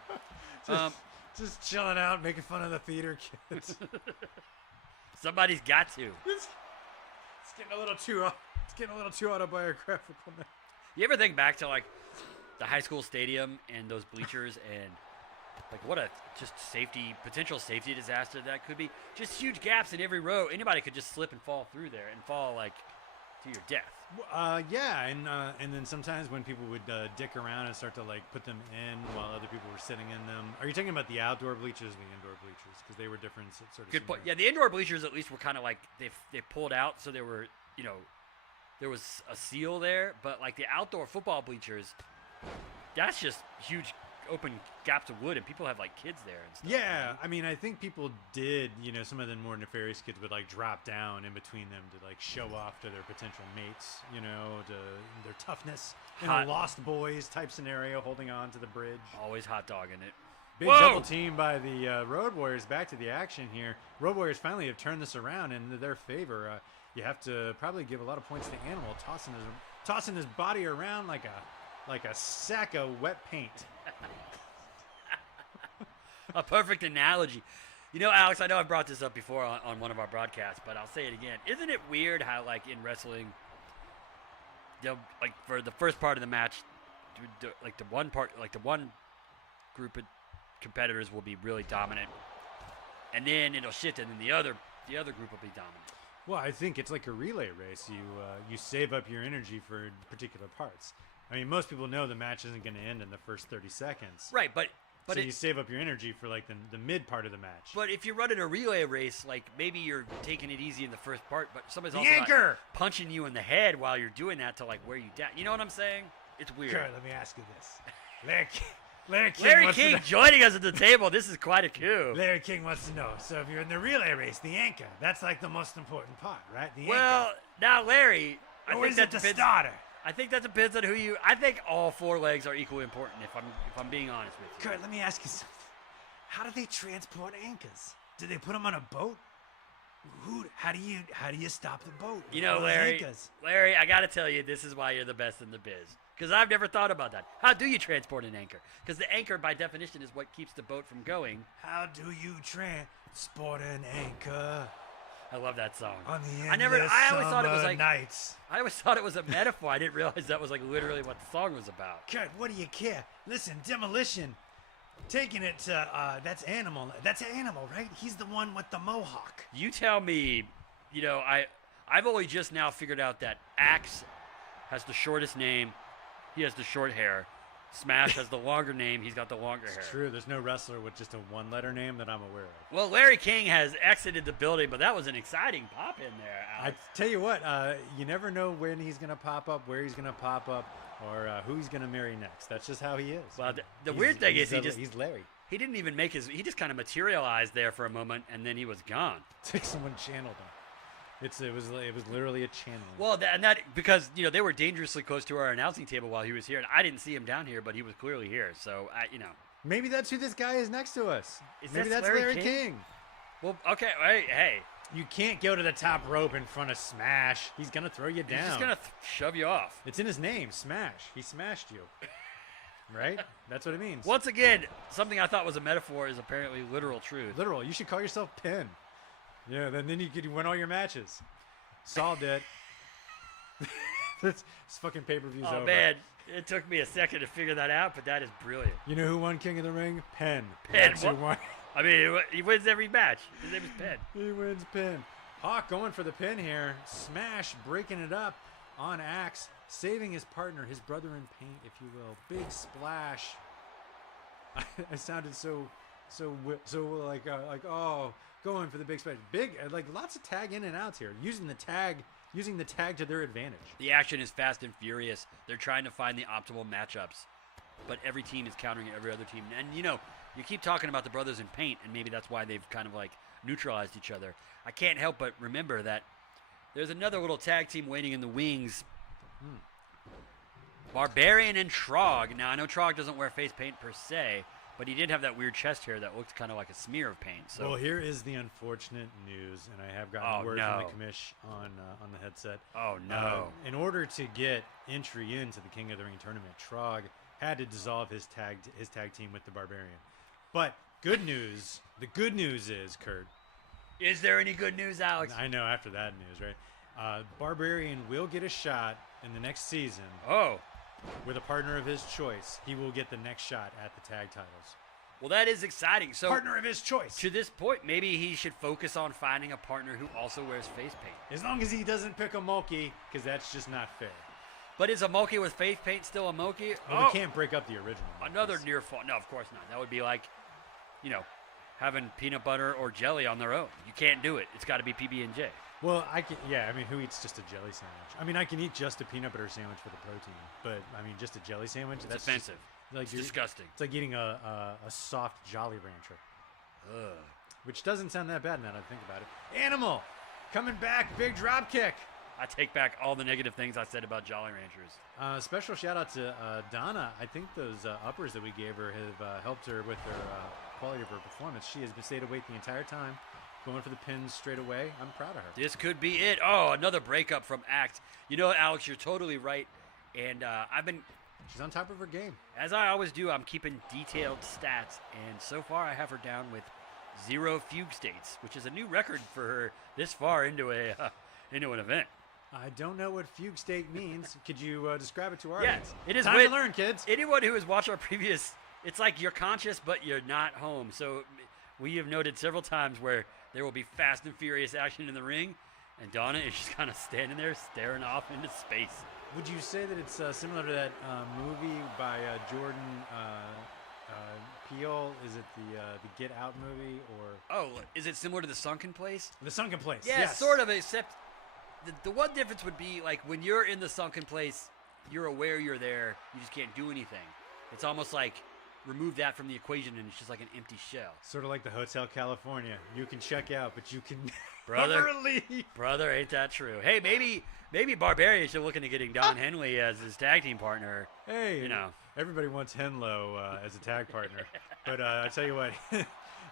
Just chilling out, making fun of the theater kids. Somebody's got to. It's getting a little too autobiographical now. You ever think back to like the high school stadium and those bleachers and like what a just potential safety disaster that could be? Just huge gaps in every row. Anybody could just slip and fall through there and fall like to your death. Yeah, and then sometimes when people would dick around and start to like put them in while other people were sitting in them. Are you talking about the outdoor bleachers or the indoor bleachers? Because they were different, sort of. Good point. Yeah, the indoor bleachers at least were kind of like they pulled out, so they were there was a seal there. But like the outdoor football bleachers, that's just huge open gaps of wood, and people have like kids there and stuff. Yeah, I mean, I think people did, some of the more nefarious kids would like drop down in between them to like show off to their potential mates, to their toughness in a Lost Boys type scenario, holding on to the bridge. Always hot dogging it. Big double team by the Road Warriors. Back to the action here. Road Warriors finally have turned this around in their favor. You have to probably give a lot of points to Animal, tossing his body around like a sack of wet paint. A perfect analogy. Alex, I know I've brought this up before on one of our broadcasts, but I'll say it again. Isn't it weird how, like, in wrestling, like, for the first part of the match, like, the one group of competitors will be really dominant, and then it'll shift, and then the other group will be dominant. Well, I think it's like a relay race. You save up your energy for particular parts. I mean, most people know the match isn't going to end in the first 30 seconds. Right, but so you save up your energy for like the mid part of the match. But if you're running a relay race, like maybe you're taking it easy in the first part, but somebody's also anchor punching you in the head while you're doing that to like wear you down. You know what I'm saying? It's weird. Sure, let me ask you this. Larry King joining us at the table. This is quite a coup. Larry King wants to know. So if you're in the relay race, the anchor, that's like the most important part, right? The well, anchor. Now, Larry, I think that's the starter. I think that depends on who you. I think all four legs are equally important. If I'm being honest with you. Kurt, let me ask you something. How do they transport anchors? Do they put them on a boat? How do you stop the boat? Larry, I got to tell you, this is why you're the best in the biz. Because I've never thought about that. How do you transport an anchor? Because the anchor, by definition, is what keeps the boat from going. How do you transport an anchor? I love that song. On the I always thought it was like nights. I always thought it was a metaphor. I didn't realize that was like literally what the song was about. Kurt, what do you care? Listen, Demolition, taking it to that's Animal. That's Animal, right? He's the one with the mohawk. You tell me. I've only just now figured out that Axe has the shortest name. He has the short hair. Smash has the longer name. He's got the longer hair. It's true. There's no wrestler with just a one-letter name that I'm aware of. Well, Larry King has exited the building, but that was an exciting pop in there, Alex. I tell you what, you never know when he's going to pop up, where he's going to pop up, or who he's going to marry next. That's just how he is. Well, the weird thing is he's Larry. He didn't even make he just kind of materialized there for a moment, and then he was gone. It's like someone channeled him. It was literally a channel. Well, because they were dangerously close to our announcing table while he was here, and I didn't see him down here, but he was clearly here. So maybe that's who this guy is next to us. Maybe that's Larry King. Well, okay, hey. You can't go to the top rope in front of Smash. He's gonna throw you down. He's just gonna shove you off. It's in his name, Smash. He smashed you. Right? That's what it means. Once again, something I thought was a metaphor is apparently literal truth. Literal. You should call yourself Pin. Yeah, then you could win all your matches. Solved it. This fucking pay-per-view's over. Oh, man. It took me a second to figure that out, but that is brilliant. You know who won King of the Ring? Penn. Penn won. I mean, he wins every match. His name is Penn. He wins Penn. Hawk going for the pin here. Smash breaking it up on Axe. Saving his partner, his brother in paint, if you will. Big splash. I sounded so like going for the big splash. Like lots of tag in and outs here. Using the tag to their advantage. The action is fast and furious. They're trying to find the optimal matchups, but every team is countering every other team. And you keep talking about the brothers in paint, and maybe that's why they've kind of like neutralized each other. I can't help but remember that there's another little tag team waiting in the wings. Barbarian and Trog. Now I know Trog doesn't wear face paint per se, but he did have that weird chest hair that looked kind of like a smear of paint. So well, here is the unfortunate news, and I have gotten word from the commish on the headset. Oh no! In order to get entry into the King of the Ring tournament, Trog had to dissolve his tag team with the Barbarian. But good news. The good news is, Kurt. Is there any good news, Alex? I know after that news, right? Barbarian will get a shot in the next season. Oh. With a partner of his choice, he will get the next shot at the tag titles. Well, that is exciting. So, partner of his choice. To this point, maybe he should focus on finding a partner who also wears face paint. As long as he doesn't pick a Mulkey, because that's just not fair. But is a Mulkey with face paint still a Mulkey? Well, we can't break up the original. Another near fall. No, of course not. That would be like, having peanut butter or jelly on their own. You can't do it. It's got to be PB&J. Well, I can. Yeah, I mean, who eats just a jelly sandwich? I mean, I can eat just a peanut butter sandwich for the protein, but I mean, just a jelly sandwich. That's offensive. Like It's disgusting. It's like eating a soft Jolly Rancher. Ugh. Which doesn't sound that bad now that I think about it. Animal coming back, big drop kick. I take back all the negative things I said about Jolly Ranchers. Special shout out to Donna. I think those uppers that we gave her have helped her with her quality of her performance. She has stayed awake the entire time, going for the pins straight away. I'm proud of her. This could be it. Oh, another breakup from Act. You know, Alex, you're totally right. And She's on top of her game. As I always do, I'm keeping detailed stats. And so far, I have her down with 0 fugue states, which is a new record for her this far into an event. I don't know what fugue state means. Could you describe it to our Yeah, audience? it is time to learn, kids. Anyone who has watched our previous, it's like you're conscious, but you're not home. So we have noted several times where there will be fast and furious action in the ring, and Donna is just kind of standing there staring off into space. Would you say that it's similar to that movie by Jordan Peele? Is it the Get Out movie or? Oh, is it similar to The Sunken Place? The Sunken Place. Yeah, yes. sort of, except the one difference would be like when you're in the sunken place, you're aware you're there, you just can't do anything. It's almost like remove that from the equation and it's just like an empty shell. Sort of like the Hotel California. You can check out, but you can Brother, never leave. Brother, ain't that true? Hey, maybe Barbarian should look into getting Don Henley as his tag team partner. Hey, you know. Everybody wants Henlo as a tag partner. But I tell you what,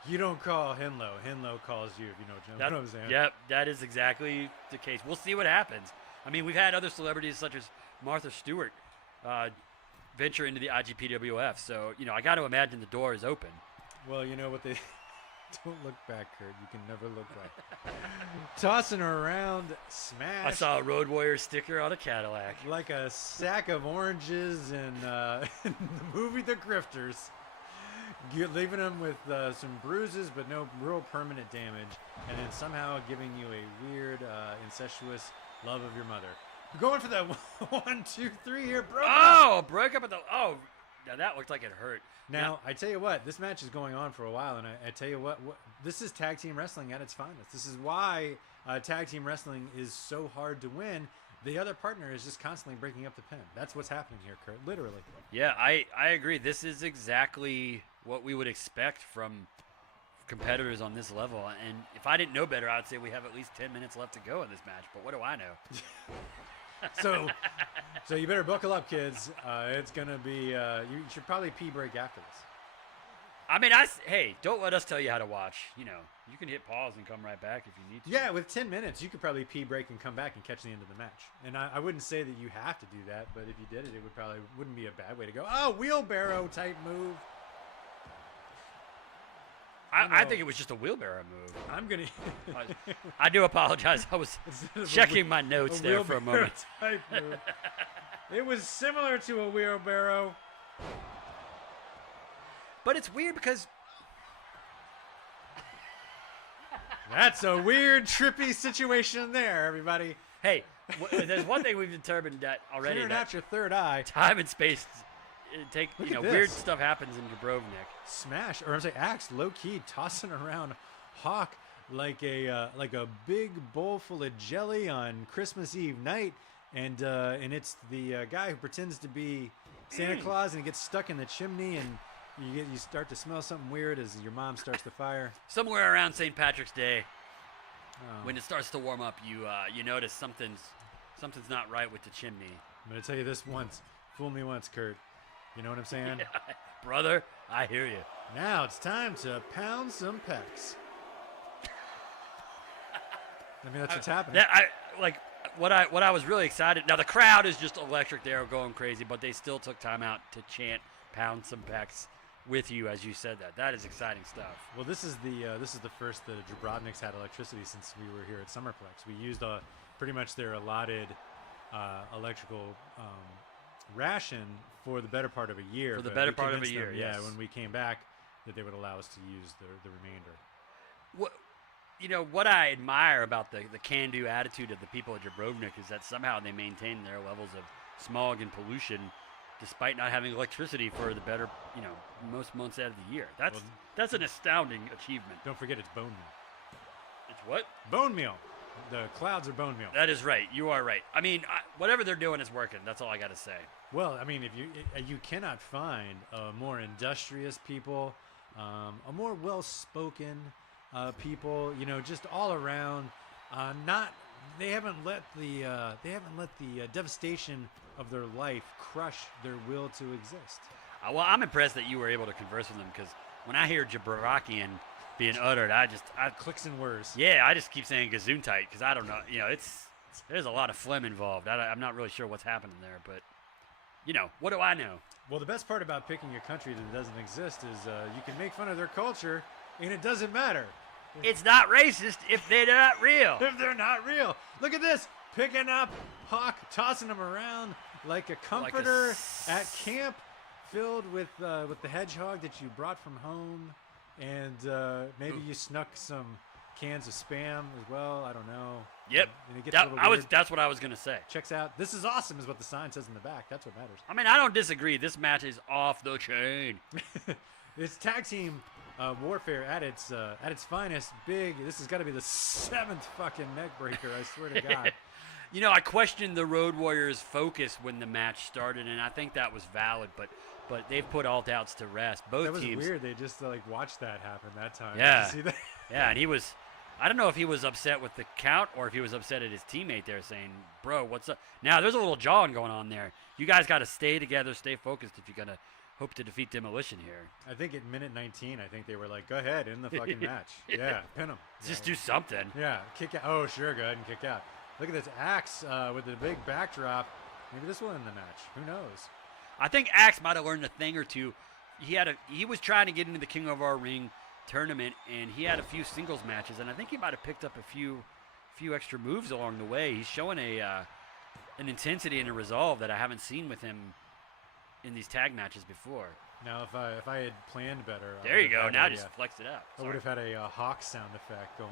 you don't call Henlo. Henlo calls you, if you know what I'm saying. Yep, that is exactly the case. We'll see what happens. I mean, we've had other celebrities such as Martha Stewart venture into the IGPWF. So, you know, I got to imagine the door is open. Well, you know what they... Don't look back, Kurt. You can never look back. Tossing her around, smash. I saw a Road Warriors sticker on a Cadillac. Like a sack of oranges in the movie The Grifters. Leaving them with some bruises, but no real permanent damage. And then somehow giving you a weird, incestuous love of your mother. Going for that 1, 2, 3 here, bro. Oh, broke up at the... Oh, now that looked like it hurt. Now, I tell you what, this match is going on for a while, and I tell you what, this is tag team wrestling at its finest. This is why tag team wrestling is so hard to win. The other partner is just constantly breaking up the pin. That's what's happening here, Kurt, literally. Yeah, I agree. This is exactly what we would expect from competitors on this level. And if I didn't know better, I would say we have at least 10 minutes left to go in this match. But what do I know? So you better buckle up, kids. It's gonna be. You should probably pee break after this. I mean, hey, don't let us tell you how to watch. You know, you can hit pause and come right back if you need to. Yeah, with 10 minutes, you could probably pee break and come back and catch the end of the match. And I wouldn't say that you have to do that, but if you did it, wouldn't be a bad way to go. Oh, wheelbarrow type move. I think it was just a wheelbarrow move. I'm gonna. I do apologize. I was checking my notes there for a moment. Type move. It was similar to a wheelbarrow. But it's weird because that's a weird, trippy situation there, everybody. Hey, there's one thing we've determined that already. Clearing out your third eye. Time and space. Weird this. stuff happens in Jabrovnik. Smash, or I'm saying, Axe low key tossing around Hawk like a big bowl full of jelly on Christmas Eve night, and it's the guy who pretends to be Santa Claus and he gets stuck in the chimney, and you start to smell something weird as your mom starts the fire. Somewhere around St. Patrick's Day, when it starts to warm up, you notice something's not right with the chimney. I'm gonna tell you this once, fool me once, Kurt. You know what I'm saying? Yeah, brother, I hear you. Now it's time to pound some pecs. I mean, that's what's happening. What I was really excited. Now the crowd is just electric. They're going crazy, but they still took time out to chant "Pound some pecs" with you as you said that. That is exciting stuff. Well, this is the first that Jabrovnik's had electricity since we were here at Summerplex. We used pretty much their allotted electrical ration for the better part of a year. For the better part of a year, yes. Yeah, when we came back, that they would allow us to use the remainder. What I admire about the can-do attitude of the people at Jabrovnik is that somehow they maintain their levels of smog and pollution despite not having electricity for the better, most months out of the year. That's an astounding achievement. Don't forget it's bone meal. It's what? Bone meal. The clouds are bone meal. That is right. You are right. I mean, whatever they're doing is working. That's all I got to say. Well, I mean, if you cannot find more industrious people, a more well-spoken people, just all around. They haven't let the devastation of their life crush their will to exist. Well, I'm impressed that you were able to converse with them, because when I hear Jabrovian being uttered, I Clicks and whirs. Yeah, I just keep saying Gesundheit, because I don't know. There's a lot of phlegm involved. I'm not really sure what's happening there, but what do I know? Well, the best part about picking a country that doesn't exist is you can make fun of their culture, and it doesn't matter. It's not racist if they're not real. If they're not real. Look at this. Picking up Hawk, tossing him around like a comforter at camp, filled with the hedgehog that you brought from home. And maybe you snuck some cans of Spam as well. I don't know. Yep. And it gets a little weird. That's what I was going to say. Checks out. This is awesome is what the sign says in the back. That's what matters. I mean, I don't disagree. This match is off the chain. It's tag team warfare at its finest. Big. This has got to be the 7th fucking neck breaker. I swear to God. I questioned the Road Warriors' focus when the match started, and I think that was valid. But they've put all doubts to rest. Both teams. That was weird. They just watched that happen that time. Yeah. Did you see that? Yeah, and he was. I don't know if he was upset with the count or if he was upset at his teammate there, saying, "Bro, what's up?" Now there's a little jawing going on there. You guys got to stay together, stay focused if you're gonna hope to defeat Demolition here. I think at minute 19, I think they were like, "Go ahead, in the fucking match. Yeah, pin him. Just do something." Yeah, kick out. Oh, sure, go ahead and kick out. Look at this Axe with the big backdrop. Maybe this will end the match. Who knows? I think Axe might have learned a thing or two. He was trying to get into the King of Our Ring tournament, and he had a few singles matches, and I think he might have picked up a few extra moves along the way. He's showing an intensity and a resolve that I haven't seen with him in these tag matches before. Now, if I had planned better, there you go. Now just flex it up. I would have had a Hawk sound effect going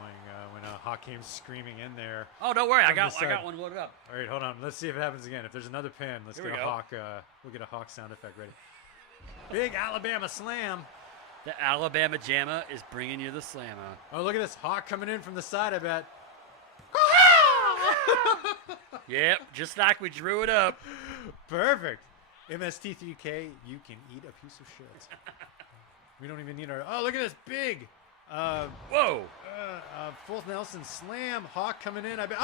when a Hawk came screaming in there. Oh, don't worry, I got one loaded up. All right, hold on. Let's see if it happens again. If there's another pin, let's get a Hawk. We'll get a Hawk sound effect ready. Big Alabama slam. The Alabama Jamma is bringing you the slammer. Oh, look at this Hawk coming in from the side, I bet. Yep, just like we drew it up. Perfect. MST3K, you can eat a piece of shit. We don't even need our... Oh, look at this big... Whoa. Full Nelson slam. Hawk coming in, I bet.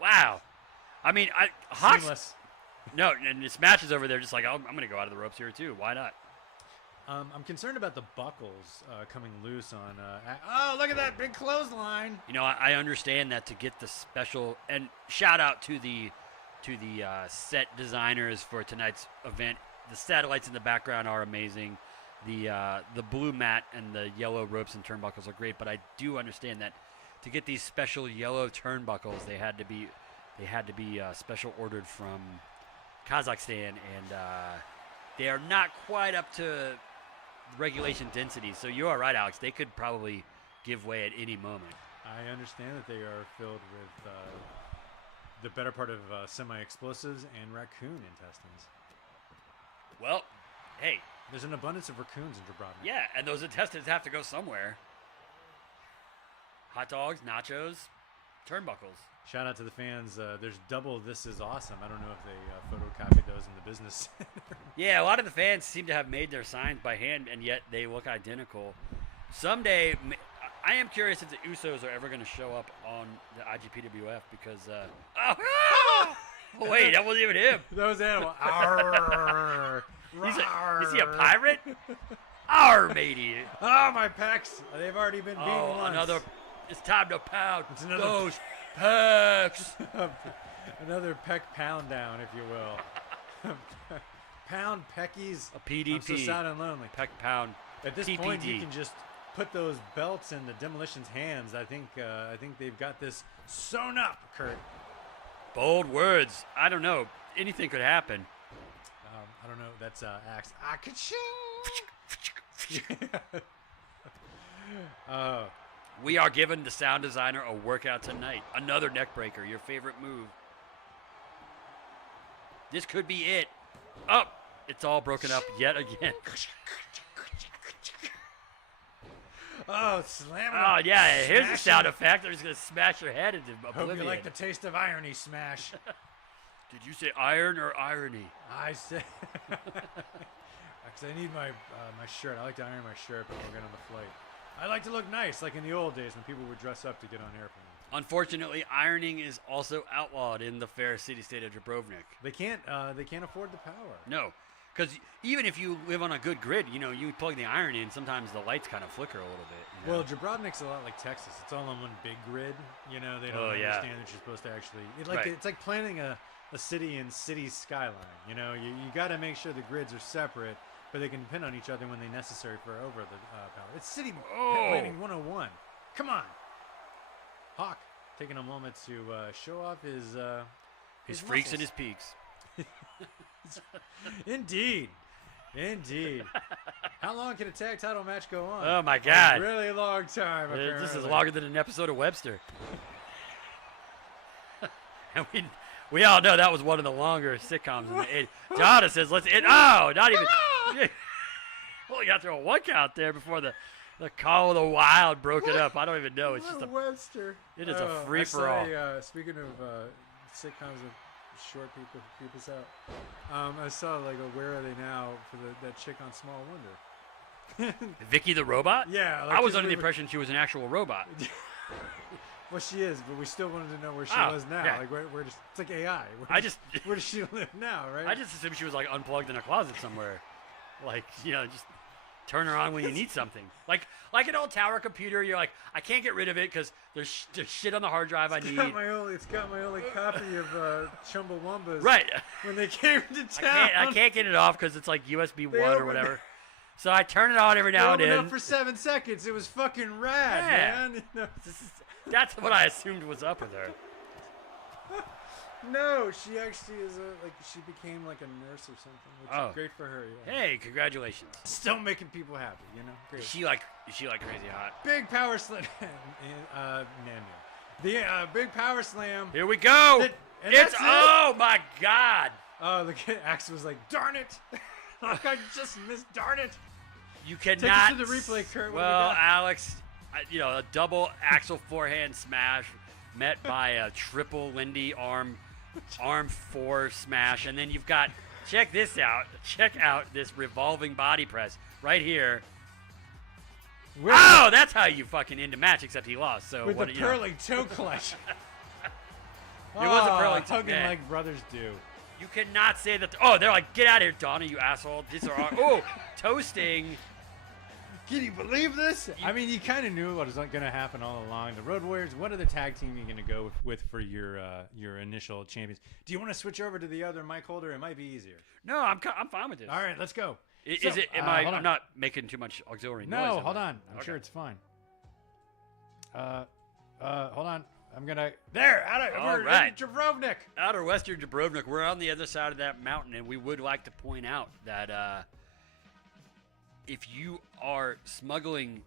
Wow. I mean, Hawk's... Seamless. No, and this match is over there just like, I'm going to go out of the ropes here too. Why not? I'm concerned about the buckles coming loose on... oh, look at that big clothesline. I understand that to get the special... And shout out to the set designers for tonight's event. The satellites in the background are amazing. The blue mat and the yellow ropes and turnbuckles are great, but I do understand that to get these special yellow turnbuckles, they had to be special ordered from Kazakhstan, and they are not quite up to regulation density. So you are right, Alex. They could probably give way at any moment. I understand that they are filled with the better part of semi-explosives and raccoon intestines. Well, hey. There's an abundance of raccoons in Jabrovnik. Yeah, and those intestines have to go somewhere. Hot dogs, nachos, turnbuckles. Shout out to the fans. There's double "This is awesome." I don't know if they photocopied those in the business. Yeah, a lot of the fans seem to have made their signs by hand, and yet they look identical. Someday, I am curious if the Usos are ever going to show up on the IGPWF because... Oh, wait, that wasn't even him. That was Animal. Arr, is he a pirate? Arr, matey. Oh, my pecs. They've already been beaten once. It's time to pound those pecs. Another peck pound down, if you will. Pound peckies. A PDP. I'm so sad and lonely. Peck pound. At this TPD. point, you can just put those belts in the Demolition's hands. I think they've got this sewn up, Kurt. Bold words. I don't know. Anything could happen. I don't know. That's Axe. We are giving the sound designer a workout tonight. Another neck breaker. Your favorite move. This could be it. Oh, it's all broken up yet again. Oh, slam it. Oh, yeah, here's the Smash sound it. effect. I'm just going to smash your head into oblivion. Hope you like the taste of irony, Smash. Did you say iron or irony? I say, because I need my my shirt. I like to iron my shirt before we get on the flight. I like to look nice, like in the old days when people would dress up to get on airplanes. Unfortunately, ironing is also outlawed in the fair city-state of Jabrovnik. They can't afford the power. No, because even if you live on a good grid, you know, you plug the iron in, sometimes the lights kind of flicker a little bit. You know? Well, Jabrovnik's a lot like Texas. It's all on one big grid. You know, they don't Oh, yeah. understand that you're supposed to actually. Right. It's like planning a city in city skyline. You know, you got to make sure the grids are separate, but they can depend on each other when they're necessary for over the power. It's city planning 101. Come on, Hawk, taking a moment to show off his freaks and muscles. his peaks. Indeed. How long can a tag title match go on? Oh, my God. A really long time. This is apparently. longer than an episode of Webster. And we all know that was one of the longer sitcoms in the 80s. Donna says, let's end. Oh, not even. Well, you got to throw a one count there before the Call of the Wild broke it up. I don't even know. It's just a Webster. It is a free-for-all. Speaking of sitcoms that short people's out, I saw like a Where Are They Now for that chick on Small Wonder. Vicky the robot? Yeah. I was under the impression she was an actual robot. Well, she is, but we still wanted to know where she Oh, was now. yeah. Like, where does it's like AI. Where does she live now, right? I just assumed she was like unplugged in a closet somewhere. Like, you know, just turn her on when you need something. Like an old tower computer, you're like, I can't get rid of it because there's shit on the hard drive I need. It's got my only copy of Chumbawamba's. Right. When they came to town. I can't get it off because it's like USB 1 or opened whatever. So I turn it on every now and Opened then. up for 7 seconds. It was fucking rad, Yeah. man. You know? That's what I assumed was up with her. No, she actually is she became like a nurse or something, which Oh. is great for her. Yeah. Hey, congratulations. Still making people happy, you know. Great. Is she like crazy hot? Big power slam. The big power slam. Here we go. And It's that's it? oh my God. Oh, the kid Axe was like, darn it! I just missed, darn it! You cannot. Take us to the replay, Kurt. What do we Well, got? Alex, you know, a double axle forehand smash met by a triple Lindy arm 4 smash, and then you've got check this out. Check out this revolving body press right here. Oh, that's how you fucking end a match. Except he lost. So With what? the You know, curling toe clutch. It was a curling toe, hugging man. like brothers do. you cannot say that. Oh, they're like, get out of here, Donna, you asshole. These are oh, toasting. Can you believe this? I mean, you kind of knew what was going to happen all along. The Road Warriors. What are the tag team you're going to go with for your initial champions? Do you want to switch over to the other mic holder? It might be easier. No, I'm fine with this. All right, let's go. Is So, it? hold I'm on. not making too much auxiliary noise. No, am hold I? on. I'm Okay. sure it's fine. Hold on. I'm gonna there. All right. Jabrovnik. Outer Western Dubrovnik, we're on the other side of that mountain, and we would like to point out that if you are smuggling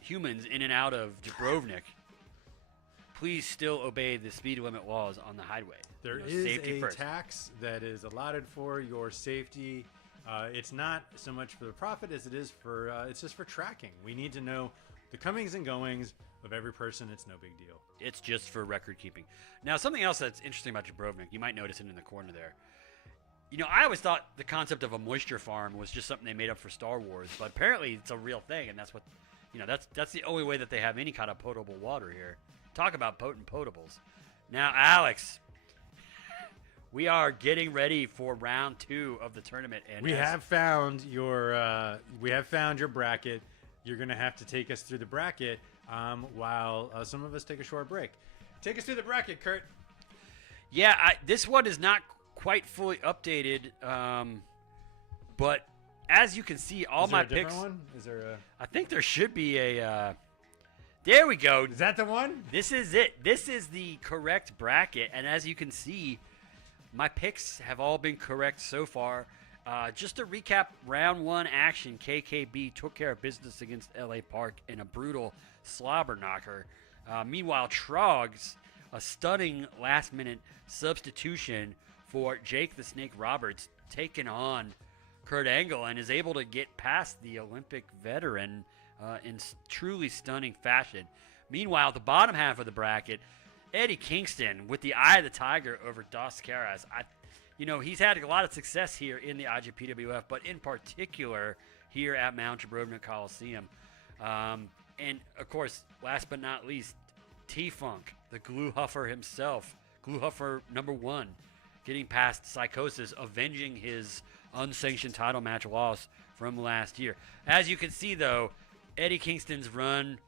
humans in and out of Dubrovnik, please still obey the speed limit laws on the highway. There You know, is safety a first. tax that is allotted for your safety. It's not so much for the profit as it is for it's just for tracking. We need to know the comings and goings of every person. It's no big deal. It's just for record keeping. Now, something else that's interesting about Dubrovnik, you might notice it in the corner there. You know, I always thought the concept of a moisture farm was just something they made up for Star Wars, but apparently it's a real thing, and that's what, you know, that's the only way that they have any kind of potable water here. Talk about potent potables. Now, Alex, we are getting ready for round 2 of the tournament, and We have found your bracket. You're gonna have to take us through the bracket while some of us take a short break. Take us through the bracket, Kurt. Yeah, this one is not quite fully updated, but as you can see, all Is there my a different picks. one? Is there a? I think there should be a. There we go. Is that the one? This is it. This is the correct bracket, and as you can see, my picks have all been correct so far. Just to recap, round 1 action, KKB took care of business against LA Park in a brutal slobber knocker. Meanwhile, Trog's a stunning last-minute substitution for Jake the Snake Roberts, taking on Kurt Angle, and is able to get past the Olympic veteran in truly stunning fashion. Meanwhile, the bottom half of the bracket, Eddie Kingston with the Eye of the Tiger over Dos Caras. He's had a lot of success here in the IGPWF, but in particular here at Mount Jabrovnik Coliseum. And, of course, last but not least, T-Funk, the glue huffer himself, glue huffer number 1, getting past Psicosis, avenging his unsanctioned title match loss from last year. As you can see, though, Eddie Kingston's run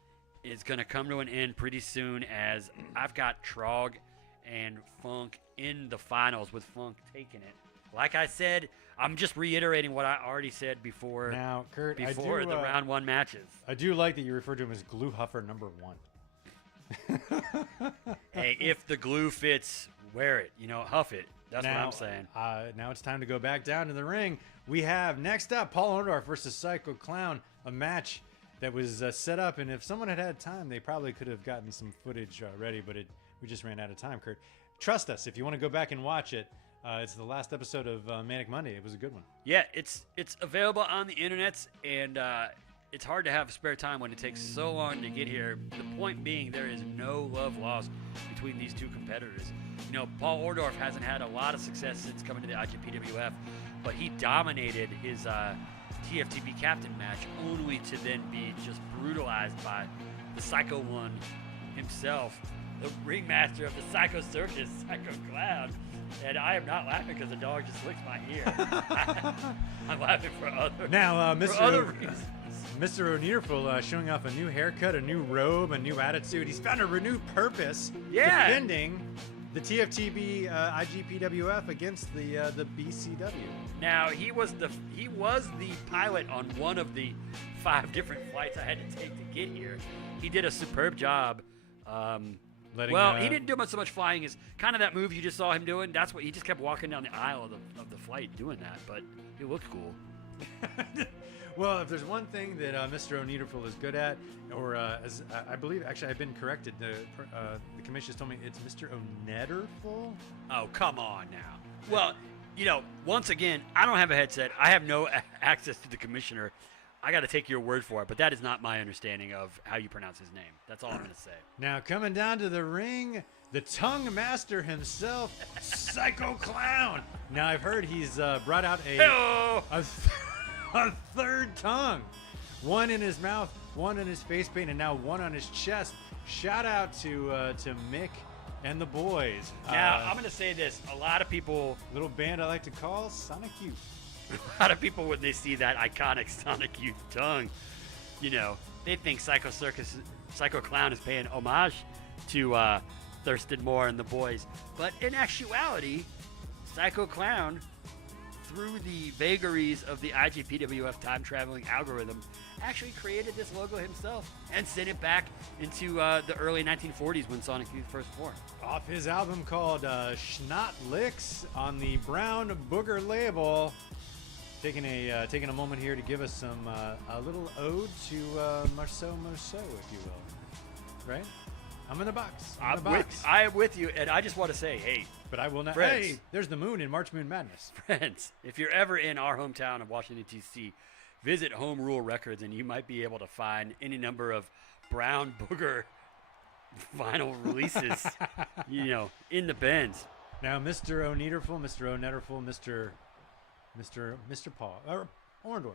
is going to come to an end pretty soon, as I've got Trog and Funk in the finals, with Funk taking it. Like I said, I'm just reiterating what I already said before. Now, Kurt, before the round 1 matches. I do like that you referred to him as glue huffer number 1. Hey, if the glue fits, wear it. Huff it. That's what I'm saying. Now it's time to go back down to the ring. We have next up Paul Orndorff versus Psycho Clown, a match that was set up, and if someone had time, they probably could have gotten some footage ready, but we just ran out of time, Kurt. Trust us, if you want to go back and watch it, it's the last episode of Manic Monday. It was a good one. Yeah, it's available on the internet, and it's hard to have spare time when it takes so long to get here. The point being, there is no love lost between these two competitors. Paul Orndorff hasn't had a lot of success since coming to the IGPWF, but he dominated his TFTB captain match, only to then be just brutalized by the Psycho One himself, the ringmaster of the Psycho Circus, Psycho Clown. And I am not laughing because the dog just licked my ear. I'm laughing for other reasons. Mr. O'Nearful showing off a new haircut, a new robe, a new attitude. He's found a renewed purpose, defending the TFTB IGPWF against the BCW. Now, he was the pilot on one of the 5 different flights I had to take to get here. He did a superb job. He didn't do so much flying as kind of that move you just saw him doing. That's what he just kept walking down the aisle of the flight doing that, but it looked cool. Well, if there's one thing that Mr. O'Nearful is good at, or as I believe, actually, I've been corrected. The commission told me it's Mr. O'Nearful. Oh, come on now. Well, once again, I don't have a headset. I have no access to the commissioner. I got to take your word for it, but that is not my understanding of how you pronounce his name. That's all I'm going to say. Now, coming down to the ring, the tongue master himself, Psycho Clown. Now, I've heard he's brought out a third tongue. One in his mouth, one in his face paint, and now one on his chest. Shout out to Mick and the boys. Now, I'm going to say this. A lot of people... Little band I like to call Sonic Youth. A lot of people, when they see that iconic Sonic Youth tongue, they think Psycho Clown is paying homage to Thurston Moore and the boys. But in actuality, Psycho Clown, through the vagaries of the IGPWF time-traveling algorithm, actually created this logo himself and sent it back into the early 1940s when Sonic Youth first formed. Off his album called Schnot Licks on the Brown Booger label. Taking a moment here to give us a little ode to Marceau Marceau, if you will. Right? I'm in the box. I am with you, and I just want to say, hey. But I will not. Friends, hey, there's the moon in March Moon Madness. Friends, if you're ever in our hometown of Washington, D.C., visit Home Rule Records, and you might be able to find any number of Brown Booger vinyl releases, in the bins. Now, Mr. O'Nearful, Mr. Paul, Orndorff.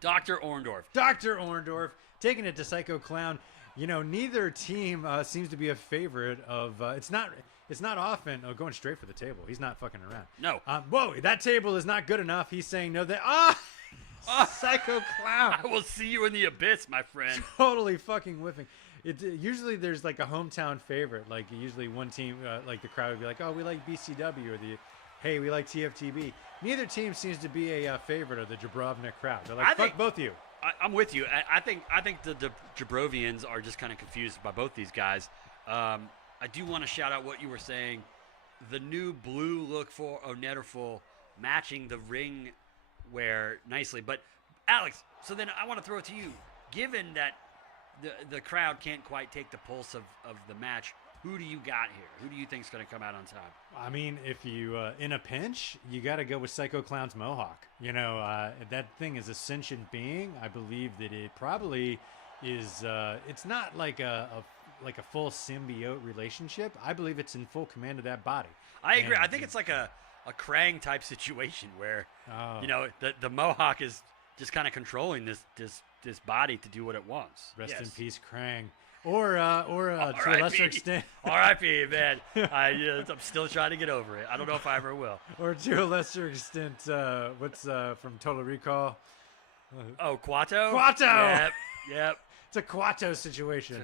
Dr. Orndorff. Dr. Orndorff, taking it to Psycho Clown. Neither team seems to be a favorite of. It's not often. Oh, going straight for the table. He's not fucking around. No. Whoa, that table is not good enough. He's saying no. Psycho Clown. I will see you in the abyss, my friend. Totally fucking whiffing. Usually there's like a hometown favorite. Like usually one team, like the crowd would be like, oh, we like BCW, or hey, we like TFTB. Neither team seems to be a favorite of the Jabrovnik crowd. They're like, fuck both of you. I'm with you. I think the Jabrovians are just kind of confused by both these guys. I do want to shout out what you were saying. The new blue look for O'Nearful matching the ring wear nicely. But, Alex, so then I want to throw it to you. Given that the crowd can't quite take the pulse of the match, Who do you got here? Who do you think's going to come out on top? I mean, if you in a pinch, you got to go with Psycho Clown's mohawk. You know, that thing is a sentient being. I believe that it probably is. It's not like a full symbiote relationship. I believe it's in full command of that body. I agree. I think it's like a Krang type situation where you know the mohawk is just kind of controlling this body to do what it wants. Rest in peace, Krang. Or to a lesser extent, R.I.P. Man, I'm still trying to get over it. I don't know if I ever will. Or to a lesser extent, what's from Total Recall? Oh, Quato. Quato. Yep. It's a Quato situation.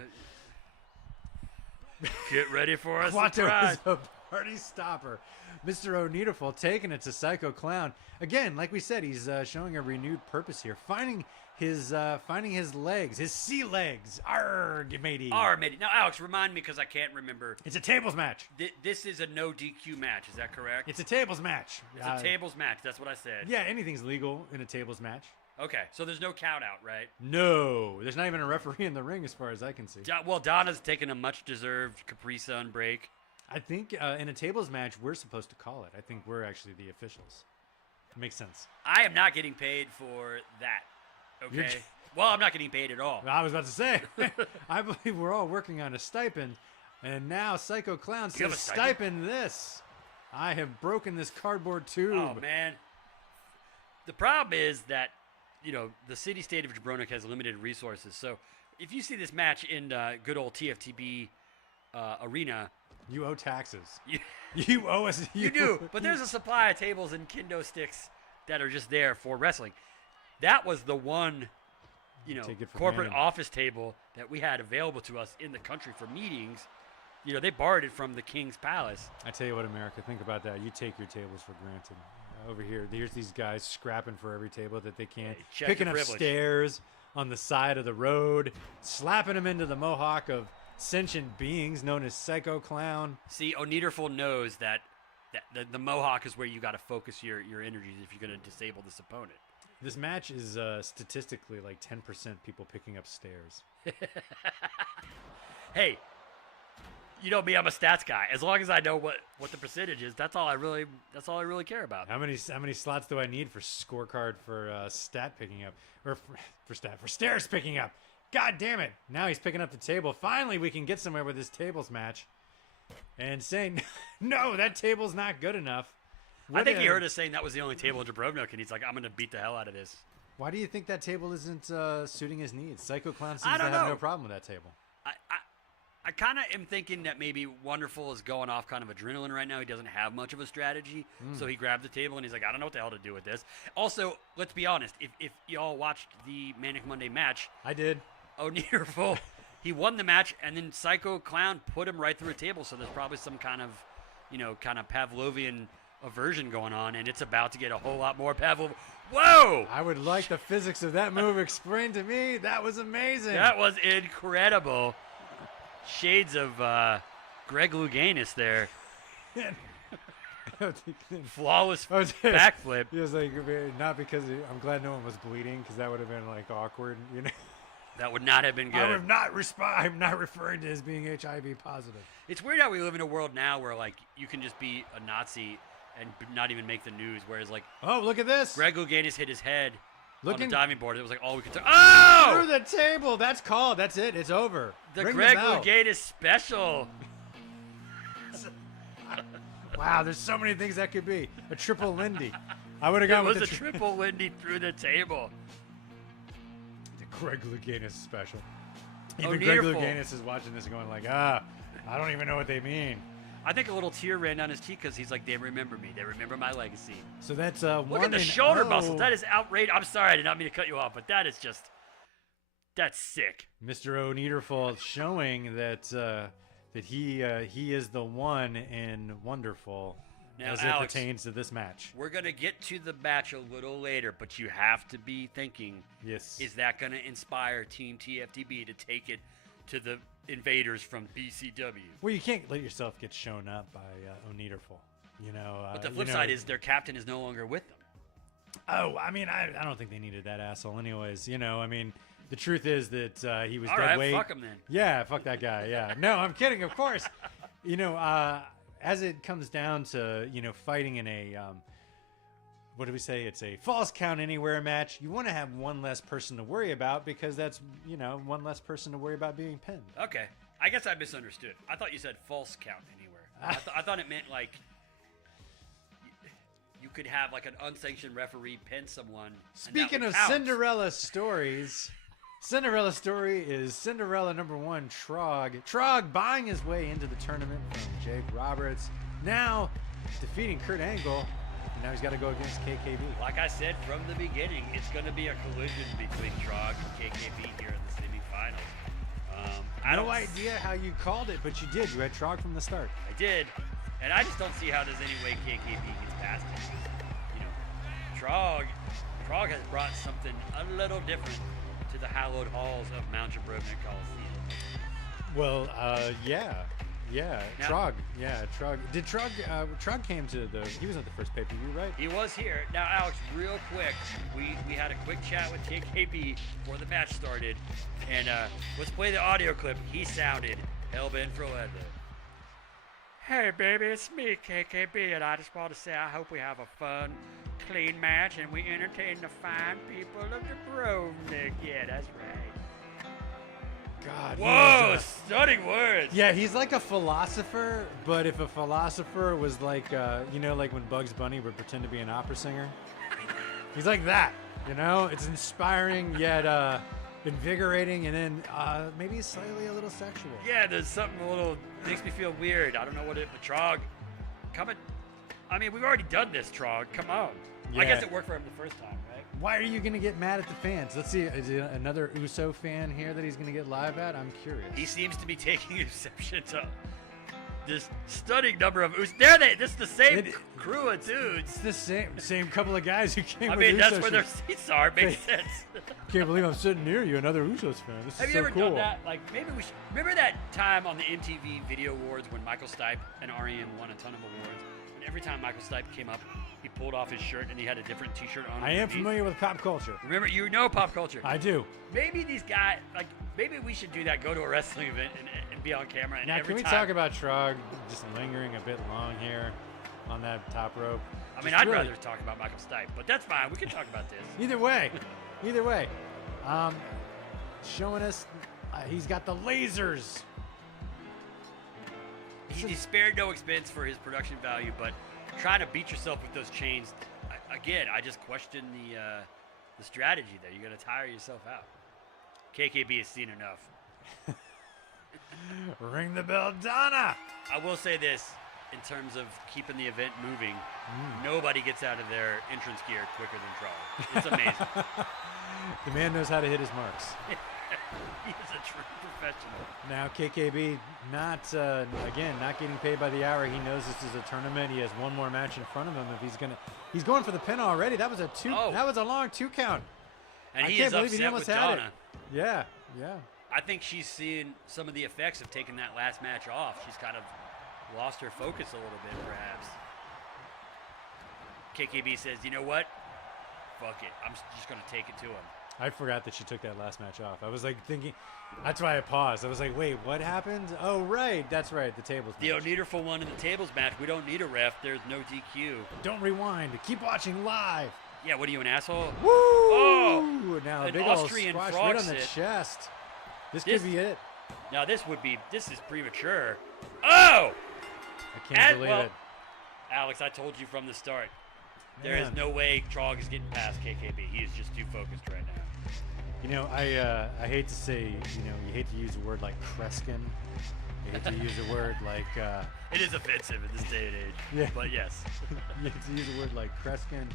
Get ready for us. Quato is a party stopper. Mr. O'Needleful taking it to Psycho Clown again. Like we said, he's showing a renewed purpose here, finding his legs, his sea legs. Arg, matey. Now, Alex, remind me because I can't remember. It's a tables match. This is a no DQ match. Is that correct? It's a tables match. It's a tables match. That's what I said. Yeah, anything's legal in a tables match. Okay, so there's no count out, right? No, there's not even a referee in the ring as far as I can see. Well, Donna's taking a much-deserved Capri Sun break. I think in a tables match, we're supposed to call it. I think we're actually the officials. Makes sense. I am not getting paid for that. Okay. Well, I'm not getting paid at all. I was about to say. I believe we're all working on a stipend, and now Psycho Clown says, "Stipend this. I have broken this cardboard tube." Oh man. The problem is that, you know, the city-state of Jabrovnik has limited resources. So if you see this match in good old TFTB arena, you owe taxes. You owe us. You do, but there's a supply of tables and kendo sticks that are just there for wrestling. That was the one, you know, corporate office table that we had available to us in the country for meetings. You know, they borrowed it from the King's Palace. I tell you what, America, think about that. You take your tables for granted. Over here, here's these guys scrapping for every table that they can, picking up stairs on the side of the road, slapping them into the mohawk of sentient beings known as Psycho Clown. See, O'Needleful knows that the mohawk is where you got to focus your energies if you're going to disable this opponent. This match is statistically like 10% people picking up stairs. Hey, you know me, I'm a stats guy. As long as I know what the percentage is, that's all I really care about. How many slots do I need for scorecard for stat picking up, or for stairs picking up? God damn it! Now he's picking up the table. Finally, we can get somewhere with this tables match. And saying, no, that table's not good enough. I think he heard us saying that was the only table in Jabrovnik, and he's like, I'm going to beat the hell out of this. Why do you think that table isn't suiting his needs? Psycho Clown seems to have no problem with that table. I kind of am thinking that maybe Wonderful is going off kind of adrenaline right now. He doesn't have much of a strategy, so he grabbed the table, and he's like, I don't know what the hell to do with this. Also, let's be honest. If y'all watched the Manic Monday match. I did. O'Needleful, he won the match, and then Psycho Clown put him right through a table, so there's probably some kind of, you know, Pavlovian aversion going on, and it's about to get a whole lot more Pavlov. Whoa! I would like the physics of that move explained to me. That was amazing. That was incredible. Shades of Greg Louganis there. Flawless backflip. He was like, not because I'm glad no one was bleeding, because that would have been like awkward, you know. That would not have been good. I'm not referring to as being HIV positive. It's weird how we live in a world now where like you can just be a Nazi and not even make the news, whereas like, oh, look at this. Greg Louganis hit his head on the diving board. It was like all we could. Oh! Through the table. That's called. That's it. It's over. The Greg Louganis special. Wow, there's so many things that could be. A triple Lindy. I would have gone with a triple Lindy through the table. The Greg Louganis special. Even Greg Louganis is watching this and going like, I don't even know what they mean. I think a little tear ran down his cheek because he's like, they remember me. They remember my legacy. So that's look at the shoulder muscles. That is outrageous. I'm sorry, I did not mean to cut you off, but that is just, that's sick. Mr. O'Needleful showing that he is the one in Wonderful now, as Alex, it pertains to this match. We're going to get to the match a little later, but you have to be thinking, yes, is that going to inspire Team TFTB to take it to the invaders from BCW? Well, you can't let yourself get shown up by O'Needleful, you know. But the flip side is their captain is no longer with them. Oh, I mean, I don't think they needed that asshole anyways. You know, I mean, the truth is that he was all dead right, weight. Fuck him then. Yeah, fuck that guy. Yeah. No, I'm kidding, of course. You know, as it comes down to, fighting in a, what do we say? It's a false count anywhere match. You want to have one less person to worry about because that's, one less person to worry about being pinned. Okay. I guess I misunderstood. I thought you said false count anywhere. I thought it meant like you could have like an unsanctioned referee pin someone. Speaking of Cinderella stories, Cinderella story is Cinderella number 1, Trog. Trog buying his way into the tournament from Jake Roberts. Now defeating Kurt Angle. And now he's got to go against KKB. Like I said from the beginning, it's going to be a collision between Trog and KKB here in the semifinals. I no idea how you called it, but you did. You had Trog from the start. I did, and I just don't see how there's any way KKB gets past it. Trog has brought something a little different to the hallowed halls of Mount Jabrovnik Coliseum. Well, yeah. Now, Trog. Yeah, Trog. Did Trog? Trog came to he was at the first pay-per-view, right? He was here. Now, Alex, real quick, we had a quick chat with KKB before the match started, and let's play the audio clip. He sounded hell-bent for leather. Hey, baby, it's me, KKB, and I just want to say I hope we have a fun, clean match, and we entertain the fine people of Jabrovnik. Yeah, that's right. God. Whoa, stunning words. Yeah, he's like a philosopher, but if a philosopher was like, like when Bugs Bunny would pretend to be an opera singer. He's like that, It's inspiring yet invigorating, and then maybe slightly a little sexual. Yeah, there's something a little makes me feel weird. I don't know what it. But Trog, we've already done this, Trog. Come on. Yeah. I guess it worked for him the first time, right? Why are you going to get mad at the fans? Let's see. Is it another Uso fan here that he's going to get live at? I'm curious. He seems to be taking exception to this stunning number of Usos. This is the same crew of dudes. It's the same couple of guys who came with that's Uso where their seats are. Makes sense. Can't believe I'm sitting near you, another Usos fan. This Have is you so ever cool. done that? Like, maybe we should. Remember that time on the MTV Video Awards when Michael Stipe and REM won a ton of awards? And every time Michael Stipe came up, he pulled off his shirt and he had a different T-shirt on. I am familiar with pop culture. Remember, pop culture. I do. Maybe these guys, maybe we should do that. Go to a wrestling event and be on camera. And now, can we talk about Trog just lingering a bit long here on that top rope? I'd rather talk about Michael Stipe, but that's fine. We can talk about this. Either way. Showing us he's got the lasers. He spared no expense for his production value, but trying to beat yourself with those chains, I just question the strategy there. You're going to tire yourself out. KKB has seen enough. Ring the bell, Donna. I will say this, in terms of keeping the event moving, nobody gets out of their entrance gear quicker than Trog. It's amazing. The man knows how to hit his marks. He's a true professional. Now KKB not getting paid by the hour. He knows this is a tournament. He has one more match in front of him. If he's going for the pin already. That was a long 2 count. And I he can't is believe upset he almost with had Donna. It. Yeah. I think she's seeing some of the effects of taking that last match off. She's kind of lost her focus a little bit, perhaps. KKB says, you know what? Fuck it. I'm just going to take it to him. I forgot that she took that last match off. I was thinking, that's why I paused. I was like, wait, what happened? Oh, right. That's right. The tables match. The O'Neederful one in the tables match. We don't need a ref. There's no DQ. Don't rewind. Keep watching live. Yeah, what are you, an asshole? Woo! Oh! Now a An big Austrian old squash frog right on the sit. chest. This could be it. Now this is premature. Oh! I can't believe it. Alex, I told you from the start. There is no way Trog is getting past KKB. He is just too focused right now. I hate to say, you hate to use a word like Kreskin. You hate to use a word like... it is offensive in this day and age. Yeah. But yes. You hate to use a word like Kreskin.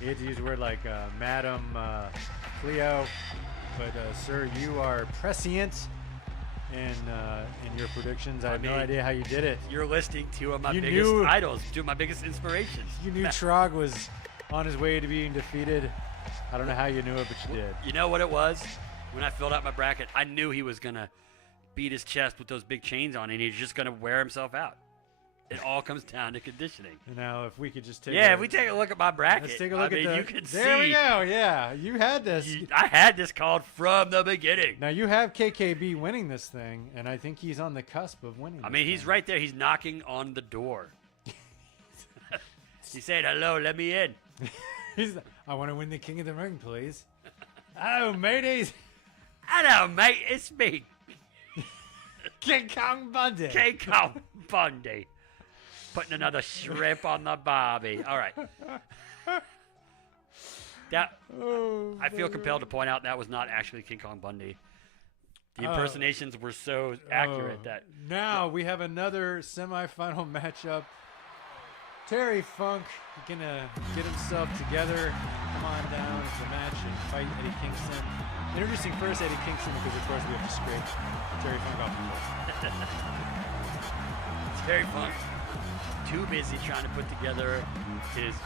You hate to use a word like Madam Cleo. But, sir, you are prescient in your predictions. I have no idea how you did it. You're listing two of my biggest idols, two of my biggest inspirations. You knew Trog was on his way to being defeated. I don't know how you knew it, but you did. You know what it was? When I filled out my bracket, I knew he was going to beat his chest with those big chains on, and he's just going to wear himself out. It all comes down to conditioning. Now, if we could just take if we take a look at my bracket. let's take a look at the. You can there see. we go. Yeah, you had this. I had this called from the beginning. Now you have KKB winning this thing, and I think he's on the cusp of winning. I mean, he's right there. He's knocking on the door. He said, "Hello, let me in." I want to win the King of the Ring, please. Oh, mateys. Hello, mate. It's me, King Kong Bundy. King Kong Bundy. Putting another shrimp on the barbie. All right. I feel compelled to point out that was not actually King Kong Bundy. The impersonations were so accurate that. Now we have another semifinal matchup. Terry Funk gonna get himself together, come on down to the match and fight Eddie Kingston. Introducing first Eddie Kingston because of course we have to scrape Terry Funk off the floor. Terry Funk, too busy trying to put together his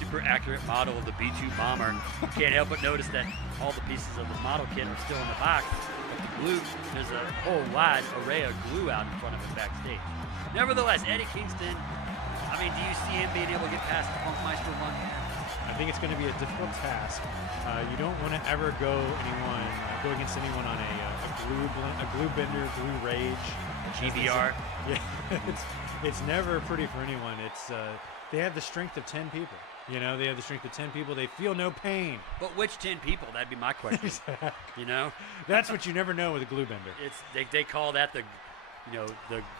super accurate model of the B-2 bomber. Can't help but notice that all the pieces of the model kit are still in the box, but the glue, there's a whole wide array of glue out in front of him backstage. Nevertheless, Eddie Kingston, I mean, do you see him being able to get past the Funkmeister one? I think it's going to be a difficult task. You don't want to ever go against anyone on a glue bender, glue rage, GBR. Yeah, it's never pretty for anyone. It's they have the strength of 10 people. You know, they have the strength of 10 people. They feel no pain. But which 10 people? That'd be my question. Exactly. You know, that's what you never know with a glue bender. It's they call that the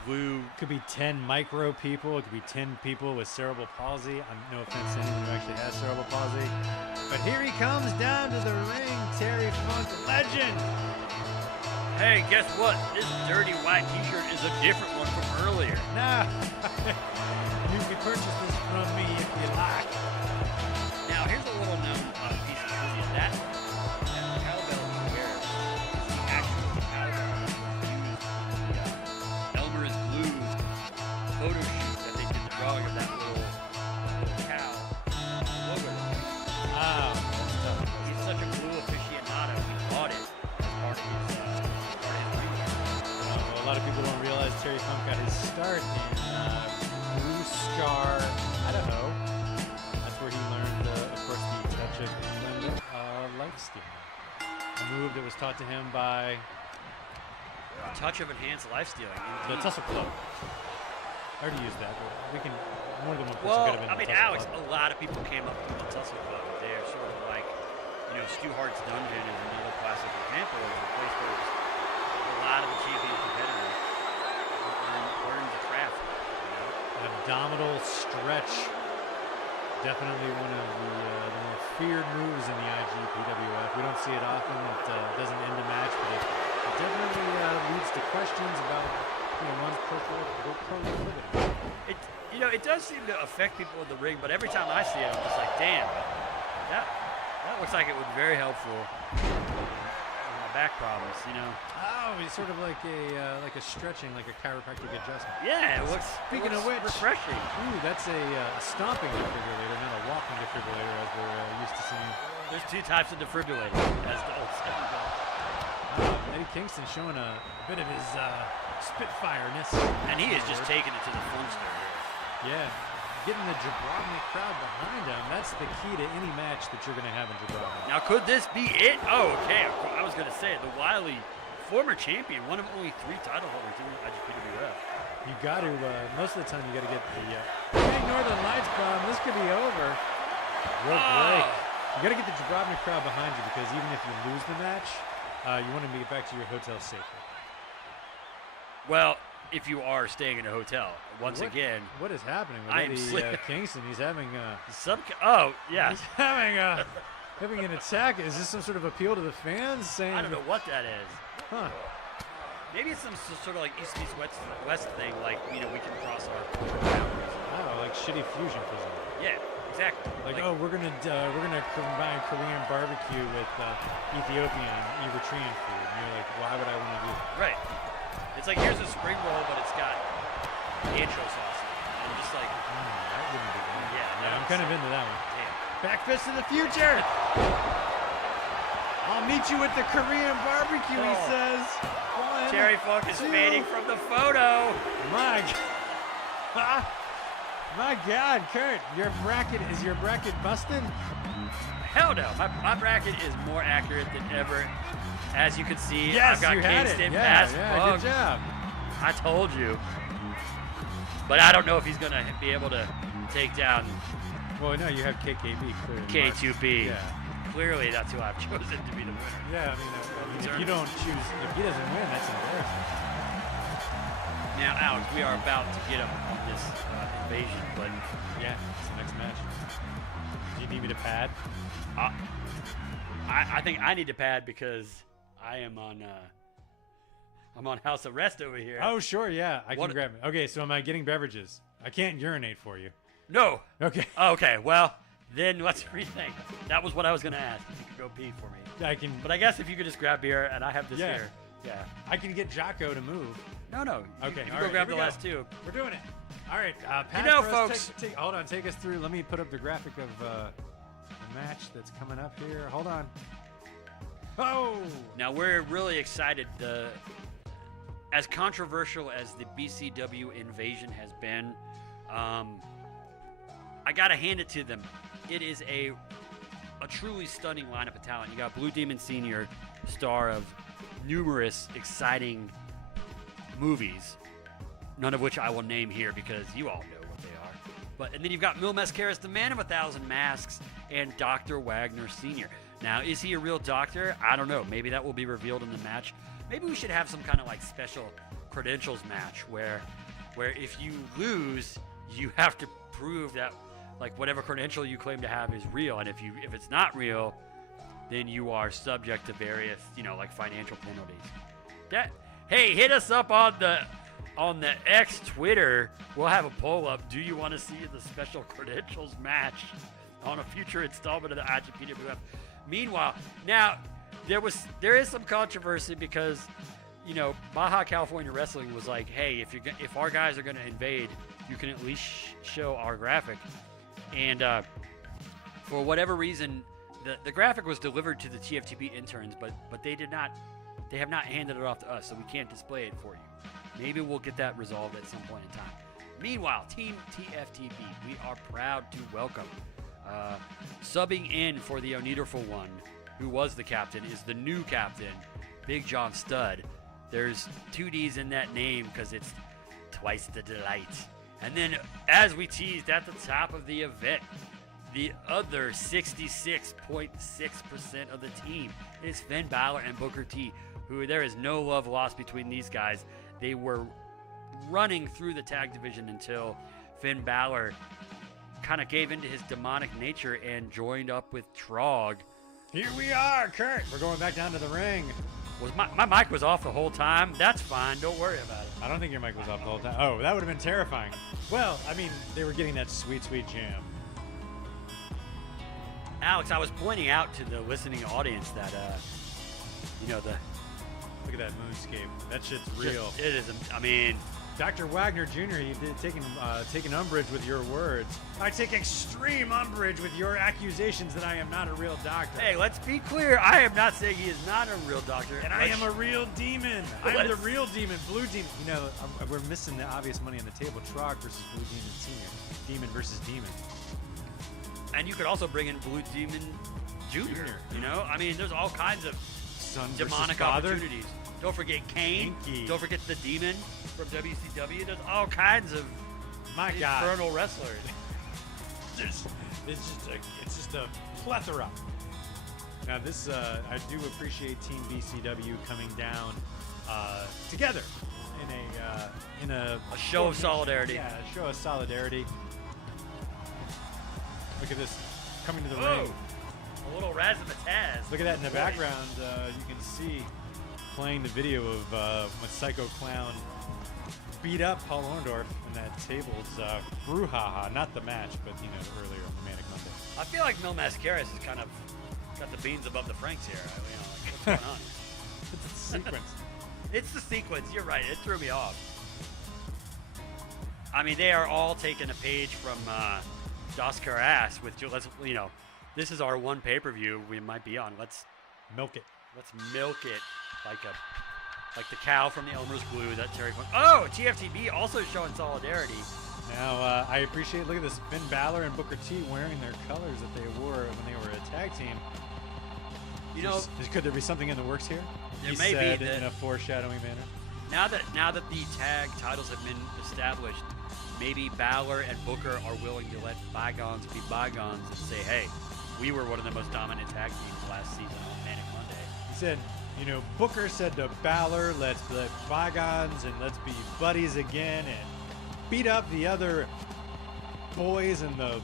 glue. Could be 10 micro people. It could be 10 people with cerebral palsy. No offense to anyone who actually has cerebral palsy. But here he comes down to the ring, Terry Funk, legend. Hey, guess what? This dirty white T-shirt is a different one from earlier. Nah, you can purchase this from me if you like. Now, here's a little known piece of trivia. That cowbell he wears is the actual cowbell used Elmer's Blues photo shoot that they did the drawing of that little cow logo. Oh, He's such a blue aficionado. He bought it as part of his ring. well, a lot of people don't realize Terry Funk got his start in Blue Star, Idaho. That's where he learned, of course, the touch of England life stealing. A move that was taught to him by Touch of enhanced life stealing. the Tussle Club. I already used that, but we can more than one person Well, could have been I mean, the Tussle Alex, Club. a lot of people came up through the Tussle Club. They're sort of like, Stu Hart's Dungeon is another classic example of a place where a lot of the champion competitors learn the craft. An abdominal stretch. Definitely one of the more feared moves in the IGPWF. We don't see it often. It doesn't end a match, but it definitely leads to questions about one's proclivity. It does seem to affect people in the ring, but every time I see it, I'm just like, damn, that looks like it would be very helpful in my back problems, Oh, it's sort of like a stretching, like a chiropractic adjustment. Yeah, it looks. Speaking it of looks which, refreshing. Ooh, that's a stomping defibrillator, not a walking defibrillator, as we're used to seeing. There's two types of defibrillators, as the old saying goes. Eddie Kingston showing a bit of his spitfireness. And he is just taking it to the Funkster. Yeah, getting the Jabrovnik crowd behind him. That's the key to any match that you're going to have in Jabrovnik. Now, could this be it? Oh, okay. I was going to say it. The Wiley, former champion, one of only 3 title holders in IGPWF. You got to, most of the time, you got to get the big Northern Lights bomb. This could be over. Real break. You got to get the Jabrovnik crowd behind you because even if you lose the match, you want to get back to your hotel safely. Well, if you are staying in a hotel, again. What is happening with Eddie Kingston? He's having yeah. He's having an attack. Is this some sort of appeal to the fans? Saying I don't know what that is. Huh. Maybe it's some sort of like East East West thing, like we can cross our boundaries. Oh, like shitty fusion cuisine. Yeah, exactly. Like we're gonna combine Korean barbecue with Ethiopian Eritrean food. And you're like, why would I want to do that? Right. It's like here's a spring roll, but it's got antro sauce in it. And I'm just like, that wouldn't be good. Yeah, I'm kind of into that one. Damn. Back fist to the future. I'll meet you at the Korean barbecue, he says. Terry Funk is fading from the photo. My My God, Kurt, is your bracket busted? Hell no. My bracket is more accurate than ever. As you can see, Yes, I've got you had Kingston it. past Yeah, Bug. good job. I told you. But I don't know if he's going to be able to take down Well, no, you have KKB clearly. K2B. Yeah. Clearly, that's who I've chosen to be the winner. Yeah, I mean, if you don't choose, if he doesn't win, that's embarrassing. Now, Alex, we are about to get him on this invasion, but Yeah, it's the next match. Do you need me to pad? I think I need to pad because I am on I'm on house arrest over here. Oh, sure, yeah, I What- can grab it. Okay, so am I getting beverages? I can't urinate for you. No. Okay. Okay, well, then let's rethink. That was what I was going to ask. If you could go pee for me. I can. But I guess if you could just grab beer and I have this Yeah. here. Yeah. I can get Jocko to move. No. Okay, You all go right, grab here the we last two. We're doing it. All right, Pat, know, for us, folks- hold on, take us through. Let me put up the graphic of the match that's coming up here. Hold on. Oh! Now we're really excited. As controversial as the BCW Invasion has been, I gotta hand it to them. It is a truly stunning lineup of talent. You got Blue Demon Sr., star of numerous exciting movies, none of which I will name here because you all know what they are. And then you've got Mil Mascaras, the man of 1,000 masks, and Dr. Wagner Sr. Now, is he a real doctor? I don't know. Maybe that will be revealed in the match. Maybe we should have some kind of like special credentials match where if you lose, you have to prove that like whatever credential you claim to have is real, and if it's not real, then you are subject to various, like financial penalties. Hey, hit us up on the X Twitter. We'll have a poll up. Do you want to see the special credentials match on a future installment of the IGPWF? Meanwhile, now there is some controversy because Baja California Wrestling was like, hey, if our guys are going to invade, you can at least show our graphic. And for whatever reason, the graphic was delivered to the TFTB interns, but they have not handed it off to us, so we can't display it for you. Maybe we'll get that resolved at some point in time. Meanwhile, Team TFTB, we are proud to welcome subbing in for the Onederful one, who was the captain, is the new captain, Big John Studd. There's 2 D's in that name because it's twice the delight. And then, as we teased at the top of the event, the other 66.6% of the team is Finn Balor and Booker T, who there is no love lost between these guys. They were running through the tag division until Finn Balor kind of gave into his demonic nature and joined up with Trog. Here we are, Kurt. We're going back down to the ring. Was my mic was off the whole time? That's fine. Don't worry about it. I don't think your mic was off the whole time. Oh, that would have been terrifying. Well, I mean, they were getting that sweet, sweet jam. Alex, I was pointing out to the listening audience that, Look at that moonscape. That shit's real. It is. I mean, Dr. Wagner Jr., you did taking umbrage with your words. I take extreme umbrage with your accusations that I am not a real doctor. hey, let's be clear. I am not saying he is not a real doctor. And I am a real demon. I am the real demon, Blue Demon. We're missing the obvious money on the table. Trog versus Blue Demon Senior. Demon versus Demon. And you could also bring in Blue Demon Jr. I mean, there's all kinds of Son demonic versus father. opportunities. Don't forget Kane. Kinky. Don't forget the Demon from WCW. There's all kinds of My God. infernal wrestlers. It's just a plethora. Now this, I do appreciate Team BCW coming down together in a show of solidarity. Yeah, a show of solidarity. Look at this coming to the Whoa. ring. A little razzmatazz. Look at that in the background. You can see playing the video of when Psycho Clown beat up Paul Orndorff in that Tables brouhaha. Not the match, but earlier on the Manic Monday. I feel like Mil Mascaras has kind of got the beans above the Franks here. What's going on? It's a sequence. It's the sequence. You're right. It threw me off. I mean, they are all taking a page from Das Caras with this is our one pay-per-view we might be on. Let's Milk it. milk it like the cow from the Elmer's Glue that Terry Funk. Oh, TFTB also showing solidarity. Now, I appreciate, look at this, Finn Balor and Booker T wearing their colors that they wore when they were a tag team. You know, could there be something in the works here? There may be in a foreshadowing manner. Now that the tag titles have been established, maybe Balor and Booker are willing to let bygones be bygones and say, hey, we were one of the most dominant tag teams last season on Manic Monday. He said, Booker said to Balor, let's let bygones and let's be buddies again and beat up the other boys in the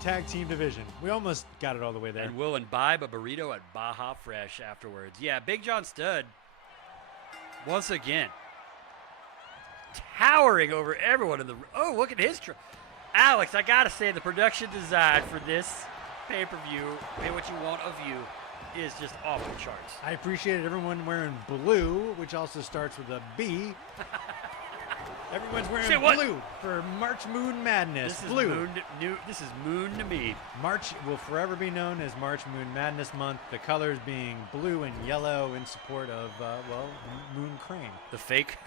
tag team division. We almost got it all the way there. And we'll imbibe a burrito at Baja Fresh afterwards. Yeah, Big John Studd, once again, towering over everyone in the... Oh, look at his... Alex, I got to say, the production design for this pay-per-view, Pay What You Want of You, is just off the charts. I appreciated everyone wearing blue, which also starts with a B. Everyone's wearing blue for March Moon Madness. This is blue. This is moon to me. March will forever be known as March Moon Madness Month. The colors being blue and yellow in support of, Moon Crane. The fake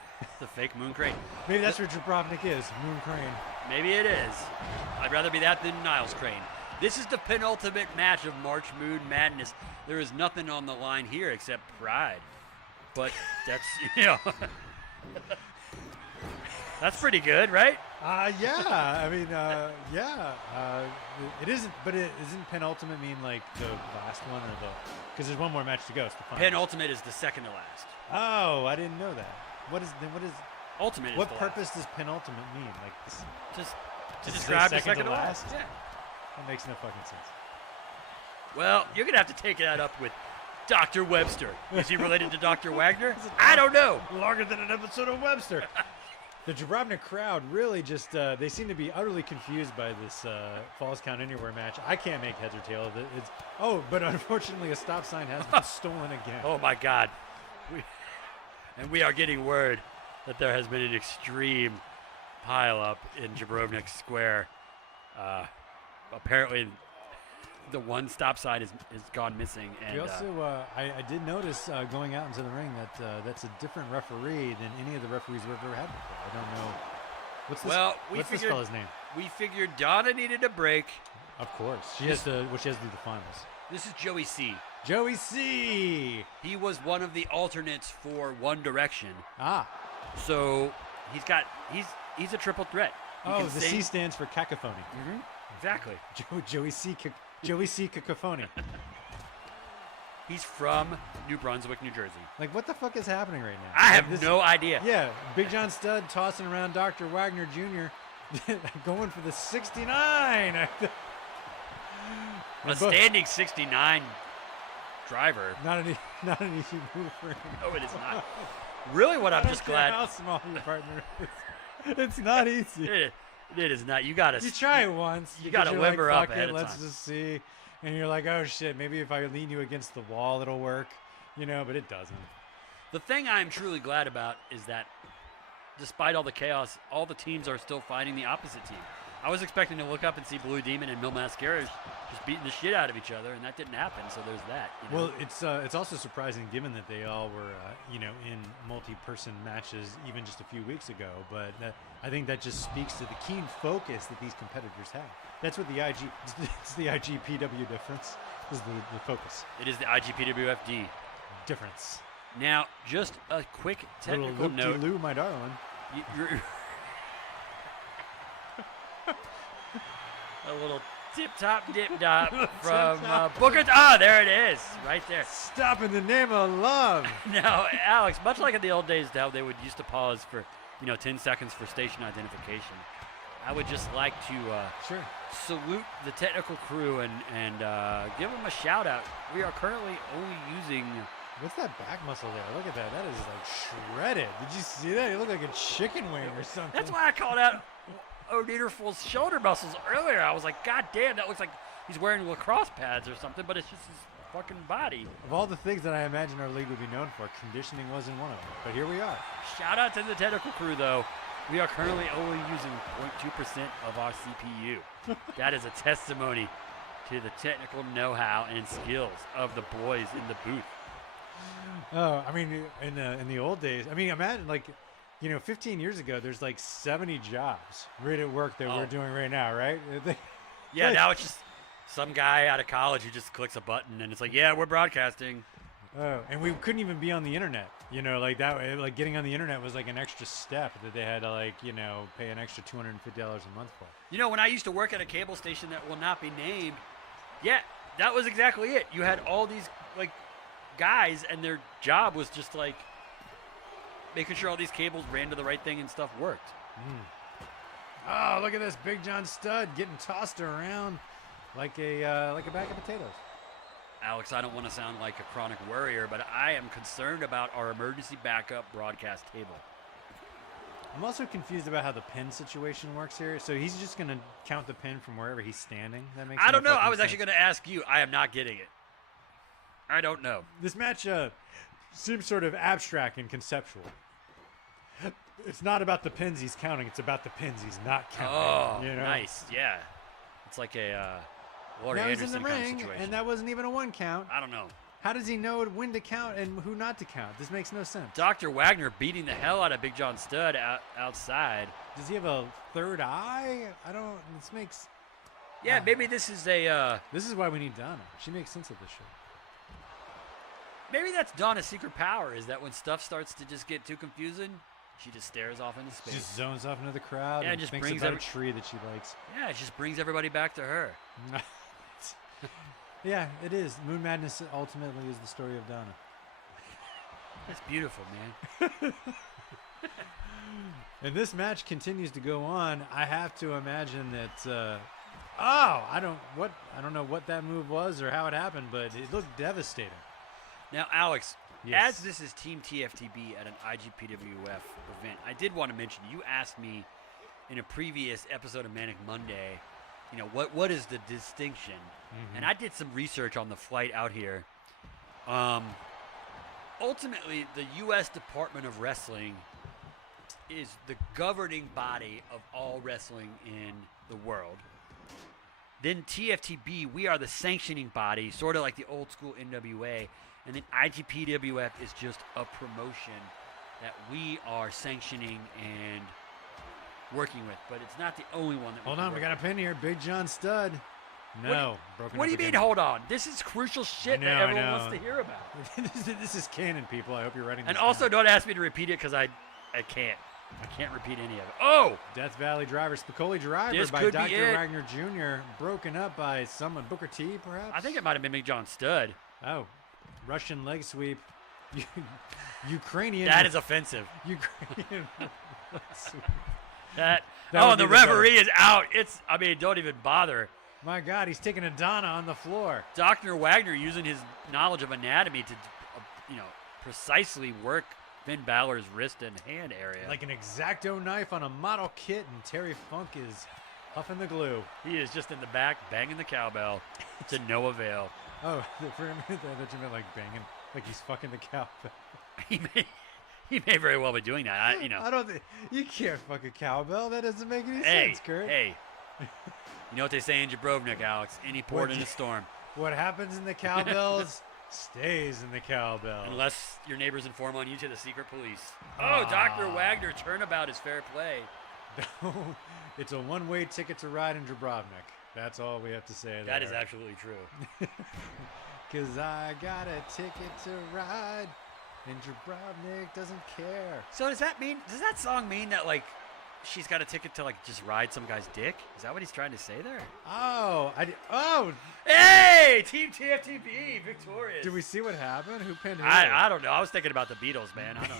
Moon Crane. Maybe that's what Jabrovnik is, Moon Crane. Maybe it is. I'd rather be that than Niles Crane. This is the penultimate match of March Moon Madness. There is nothing on the line here except pride. But that's, that's pretty good, right? Yeah. I mean, yeah. It isn't, but it isn't penultimate mean like the last one or because there's one more match to go. It's the final. Penultimate is the second to last. Oh, I didn't know that. What is ultimate? Is what the purpose last. does penultimate mean? Like this, just to Does it say describe the second second to to last. Yeah. that makes no fucking sense. Well, you're gonna have to take that up with Dr. Webster. Is he related to Dr. Wagner? I don't know. Longer than an episode of Webster. The Jabrovnik crowd really just, they seem to be utterly confused by this Falls Count Anywhere match. I can't make heads or tails of it. But unfortunately a stop sign has been stolen again. Oh my God. We are getting word that there has been an extreme pile-up in Jabrovnik Square. Apparently the one stop sign is gone missing. And we also, I did notice going out into the ring that that's a different referee than any of the referees we've ever had before. I don't know. What's this fella's name? We figured Donna needed a break. Of course. She has to do the finals. This is Joey C. Joey C. He was one of the alternates for One Direction. Ah. So he's a triple threat. The C stands for cacophony. Mm-hmm. Exactly. Joey C. Cacophony. He's from New Brunswick, New Jersey. Like, what the fuck is happening right now? I have no idea. Yeah, Big John Studd tossing around Dr. Wagner Jr. going for the 69. A standing 69 driver. Not an easy move for him. No, it is not. Really, what I'm just glad. How small your partner is. It's not easy. It is not. You gotta. You try it once. You gotta limber up ahead of Let's time. just see. And you're like, oh shit, maybe if I lean you against the wall, it'll work. But it doesn't. The thing I'm truly glad about is that, despite all the chaos, all the teams are still fighting the opposite team. I was expecting to look up and see Blue Demon and Mil Mascaras just beating the shit out of each other, and that didn't happen. So there's that. Well, it's also surprising given that they all were in multi-person matches even just a few weeks ago. But I think that just speaks to the keen focus that these competitors have. That's what it's the IGPW difference is the focus. It is the IGPWFD difference. Now, just a quick technical note. Lou, my darling. A little tip-top, dip-dop from Booker T. Ah, there it is, right there. Stop in the name of love. Now, Alex, much like in the old days, how they would used to pause for, 10 seconds for station identification, I would just like to salute the technical crew and give them a shout-out. We are currently only using... What's that back muscle there? Look at that. That is like shredded. Did you see that? He looked like a chicken wing or something. That's why I called out O'Niederful's shoulder muscles earlier. I was like, God damn, that looks like he's wearing lacrosse pads or something, but it's just his fucking body. Of all the things that I imagine our league would be known for, conditioning wasn't one of them. But here we are. Shout out to the technical crew, though. We are currently only using 0.2% of our CPU. That is a testimony to the technical know-how and skills of the boys in the booth. Oh, I mean, in the old days, I mean, imagine like, 15 years ago, there's like 70 jobs right at work that we're Oh. doing right now, right? Yeah, Like- now it's just some guy out of college who just clicks a button and it's like, yeah, we're broadcasting. Oh, and we couldn't even be on the internet. Like that. Like getting on the internet was like an extra step that they had to pay an extra $250 a month for. When I used to work at a cable station that will not be named, yeah, that was exactly it. You had all these like guys, and their job was just like making sure all these cables ran to the right thing and stuff worked. Oh, look at this Big John Studd getting tossed around like a bag of potatoes. Alex, I don't want to sound like a chronic worrier, but I am concerned about our emergency backup broadcast table. I'm also confused about how the pin situation works here. So he's just going to count the pin from wherever he's standing? That makes I don't no know. I fucking was actually sense. going to ask you. I am not getting it. I don't know. This match seems sort of abstract and conceptual. It's not about the pins he's counting. It's about the pins he's not counting. Oh, nice. Yeah. It's like a Laurie Now he's in Anderson the kind of ring, situation. and that wasn't even a one count. I don't know. How does he know when to count and who not to count? This makes no sense. Dr. Wagner beating the hell out of Big John Studd outside. Does he have a third eye? This makes... Yeah, maybe this is a... This is why we need Donna. She makes sense of this shit. Maybe that's Donna's secret power, is that when stuff starts to just get too confusing, she just stares off into space. Just zones off into the crowd Yeah, and just thinks brings about a tree that she likes. Yeah, it just brings everybody back to her. Yeah, it is. Moon Madness ultimately is the story of Donna. That's beautiful, man. And this match continues to go on. I have to imagine that. I don't know what that move was or how it happened, but it looked devastating. Now, Alex, Yes. as this is Team TFTB at an IGPWF event, I did want to mention, you asked me in a previous episode of Manic Monday, what is the distinction? Mm-hmm. And I did some research on the flight out here. Ultimately, the U.S. Department of Wrestling is the governing body of all wrestling in the world. Then TFTB, we are the sanctioning body, sort of like the old school NWA. And then IGPWF is just a promotion that we are sanctioning and working with. But it's not the only one that Hold on, we got a pin here. Big John Studd. No, broken What up do you mean, again. hold on? This is crucial shit I that know, everyone I wants know. to hear about. This is canon, people. I hope you're writing this And down. also, don't ask me to repeat it because I can't. I can't repeat any of it. Oh! Death Valley Driver, Spicoli Driver This by could be Dr. it. Wagner Jr., broken up by someone, Booker T, perhaps? I think it might have been Big John Studd. Oh, Russian leg sweep. Ukrainian. That is offensive. Ukrainian leg sweep. That That oh, would the be the better. referee is out. Don't even bother. My God, he's taking a Donna on the floor. Dr. Wagner using his knowledge of anatomy to, precisely work Finn Balor's wrist and hand area. Like an X-Acto knife on a model kit, and Terry Funk is huffing the glue. He is just in the back banging the cowbell to no avail. Oh, for a minute there, I thought you meant like banging, like he's fucking the cowbell. He may very well be doing that. I don't think you can't fuck a cowbell. That doesn't make any Hey, sense, Kurt. hey. You know what they say in Jabrovnik, Alex? Any port in a storm. What happens in the cowbells stays in the cowbell. Unless your neighbors inform on you to the secret police. Oh, Dr. Wagner, turnabout is fair play. It's a one-way ticket to ride in Jabrovnik. That's all we have to say there. That is absolutely true. Because I got a ticket to ride, and Jabrovnik doesn't care. So does that song mean that, like, she's got a ticket to, like, just ride some guy's dick? Is that what he's trying to say there? Oh, Hey! Team TFTB, victorious. did we see what happened? Who pinned who? I don't know. I was thinking about the Beatles, man. I don't.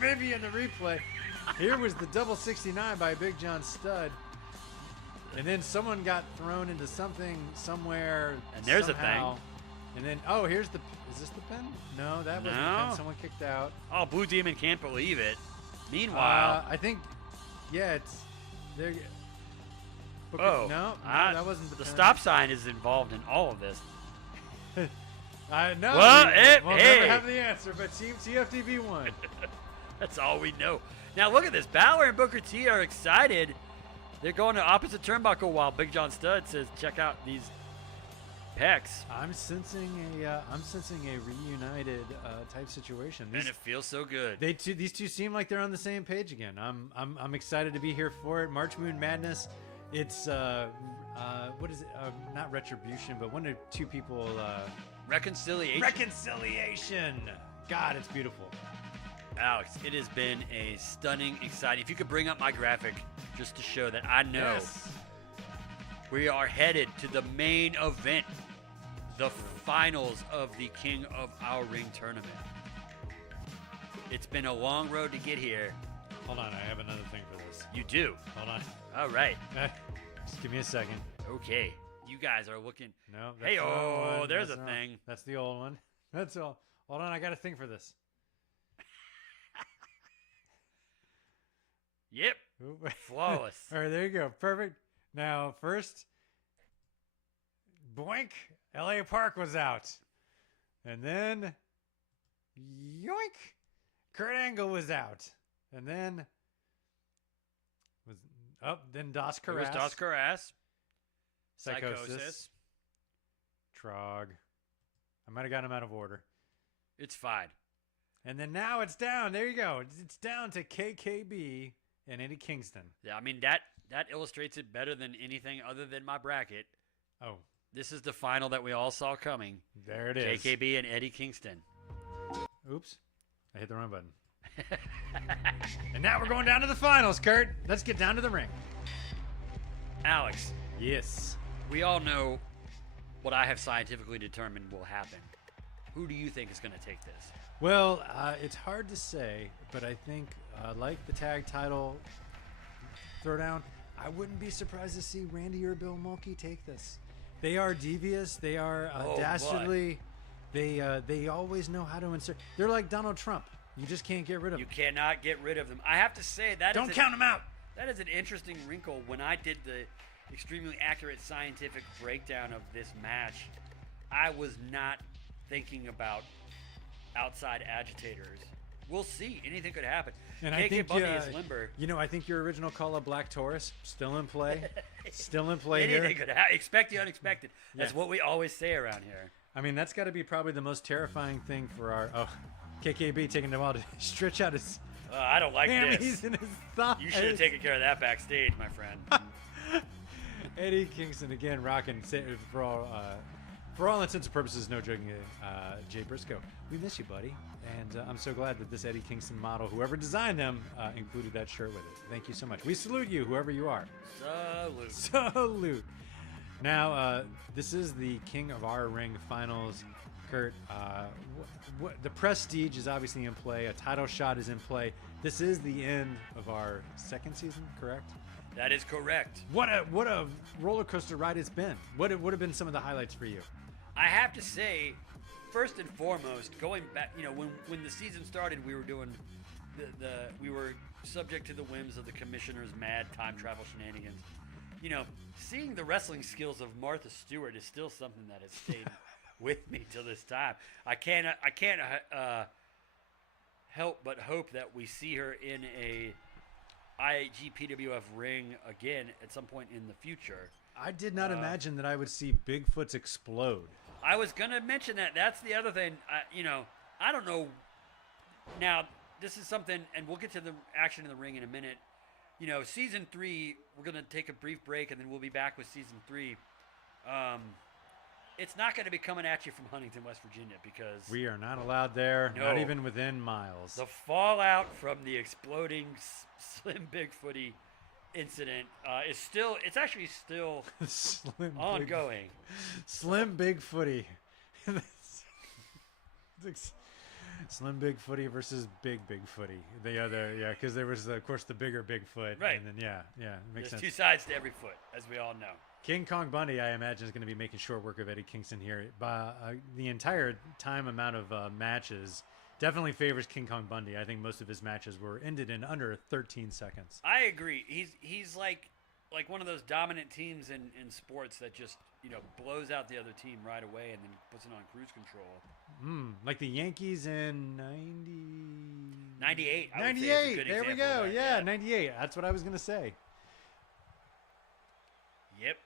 Maybe in the replay. Here was the double 69 by Big John Studd. And then someone got thrown into something somewhere. And there's a somehow. And then, is this the pin? No, that wasn't the No. pin. Someone kicked out. Oh, Blue Demon can't believe it. Meanwhile, I think, it's there. oh, no, that wasn't the pin. stop sign is involved in all of this. I know. Well, we'll hey. never have the answer, but Team TFTB won. That's all we know. Now look at this. Balor and Booker T are excited. They're going to opposite turnbuckle while Big John Studd says, check out these pecs. I'm sensing a reunited type situation. And it feels so good. These two seem like they're on the same page again. I'm excited to be here for it. March Moon Madness. It's what is it? Not retribution, but when do two people Reconciliation. Reconciliation. God, it's beautiful. Alex, it has been a stunning, exciting. If you could bring up my graphic just to show that I know Yes. we are headed to the main event, the finals of the King of Our Ring tournament. It's been a long road to get here. Hold on, I have another thing for this. You do. Hold on. All right. Just give me a second. Okay. You guys are looking. No. That's Hey, the wrong oh, one. there's That's a the wrong- thing. That's the old one. That's all. Hold on, I got a thing for this. Yep. Oop. Flawless. All right, there you go. Perfect. Now, first, boink, L.A. Park was out. And then, yoink, Kurt Angle was out. And then, then Das It was Caras. Das Caras. Psicosis. Trog. I might have gotten them out of order. It's fine. And then now it's down. There you go. It's down to KKB and Eddie Kingston. Yeah, I mean, that illustrates it better than anything other than my bracket. Oh, This is the final that we all saw coming. there it is. KKB and Eddie Kingston. Oops. I hit the wrong button. And now we're going down to the finals, Kurt. Let's get down to the ring. Alex, Yes. we all know what I have scientifically determined will happen. Who do you think is going to take this? Well, it's hard to say, but I think, like the tag title throwdown, I wouldn't be surprised to see Randy or Bill Mulkey take this. They are devious. They are Oh, dastardly. They always know how to insert. They're like Donald Trump. You just can't get rid of You them. cannot get rid of them. I have to say that Don't count them out. That is an interesting wrinkle. When I did the extremely accurate scientific breakdown of this match, I was not thinking about outside agitators. We'll see. Anything could happen. And KK I think Bundy is limber. You know, I think your original call of Black Taurus still in play. Still in play Anything here. could happen. Expect the unexpected. That's Yeah. what we always say around here. I mean, that's got to be probably the most terrifying thing for our KKB taking a while to stretch out his I don't like hammies this. in his thighs. You should have taken care of that backstage, my friend. Eddie Kingston again rocking for all intents and purposes, no joking. Jay Briscoe, we miss you, buddy, and I'm so glad that this Eddie Kingston model, whoever designed them, included that shirt with it. Thank you so much. We salute you, whoever you are. Salute. Salute. Now, this is the King of Our Ring finals. Kurt, the prestige is obviously in play. A title shot is in play. This is the end of our second season, correct? That is correct. What a roller coaster ride it's been. What would have been some of the highlights for you? I have to say, first and foremost, going back, when the season started, we were doing we were subject to the whims of the commissioner's mad time travel shenanigans. Seeing the wrestling skills of Martha Stewart is still something that has stayed with me till this time. I can't help but hope that we see her in a IGPWF ring again at some point in the future. I did not imagine that I would see Bigfoot's explode. I was going to mention that. That's the other thing. I don't know. Now, this is something, and we'll get to the action in the ring in a minute. Season 3, we're going to take a brief break, and then we'll be back with Season 3. It's not going to be coming at you from Huntington, West Virginia, because We are not allowed there, No. not even within miles. the fallout from the exploding Slim Bigfooty incident it's actually still Slim ongoing. Slim Bigfooty. Slim Bigfooty versus Big Bigfooty. The other, because there was, of course, the bigger Bigfoot. Right. And then, it makes There's sense. two sides to every foot, as we all know. King Kong Bundy, I imagine, is going to be making short work of Eddie Kingston here. The entire time amount of matches definitely favors King Kong Bundy. I think most of his matches were ended in under 13 seconds. I agree. He's like one of those dominant teams in sports that just blows out the other team right away and then puts it on cruise control. Like the Yankees in 98. 98. There we go. Yeah, 98. That's what I was going to say. Yep.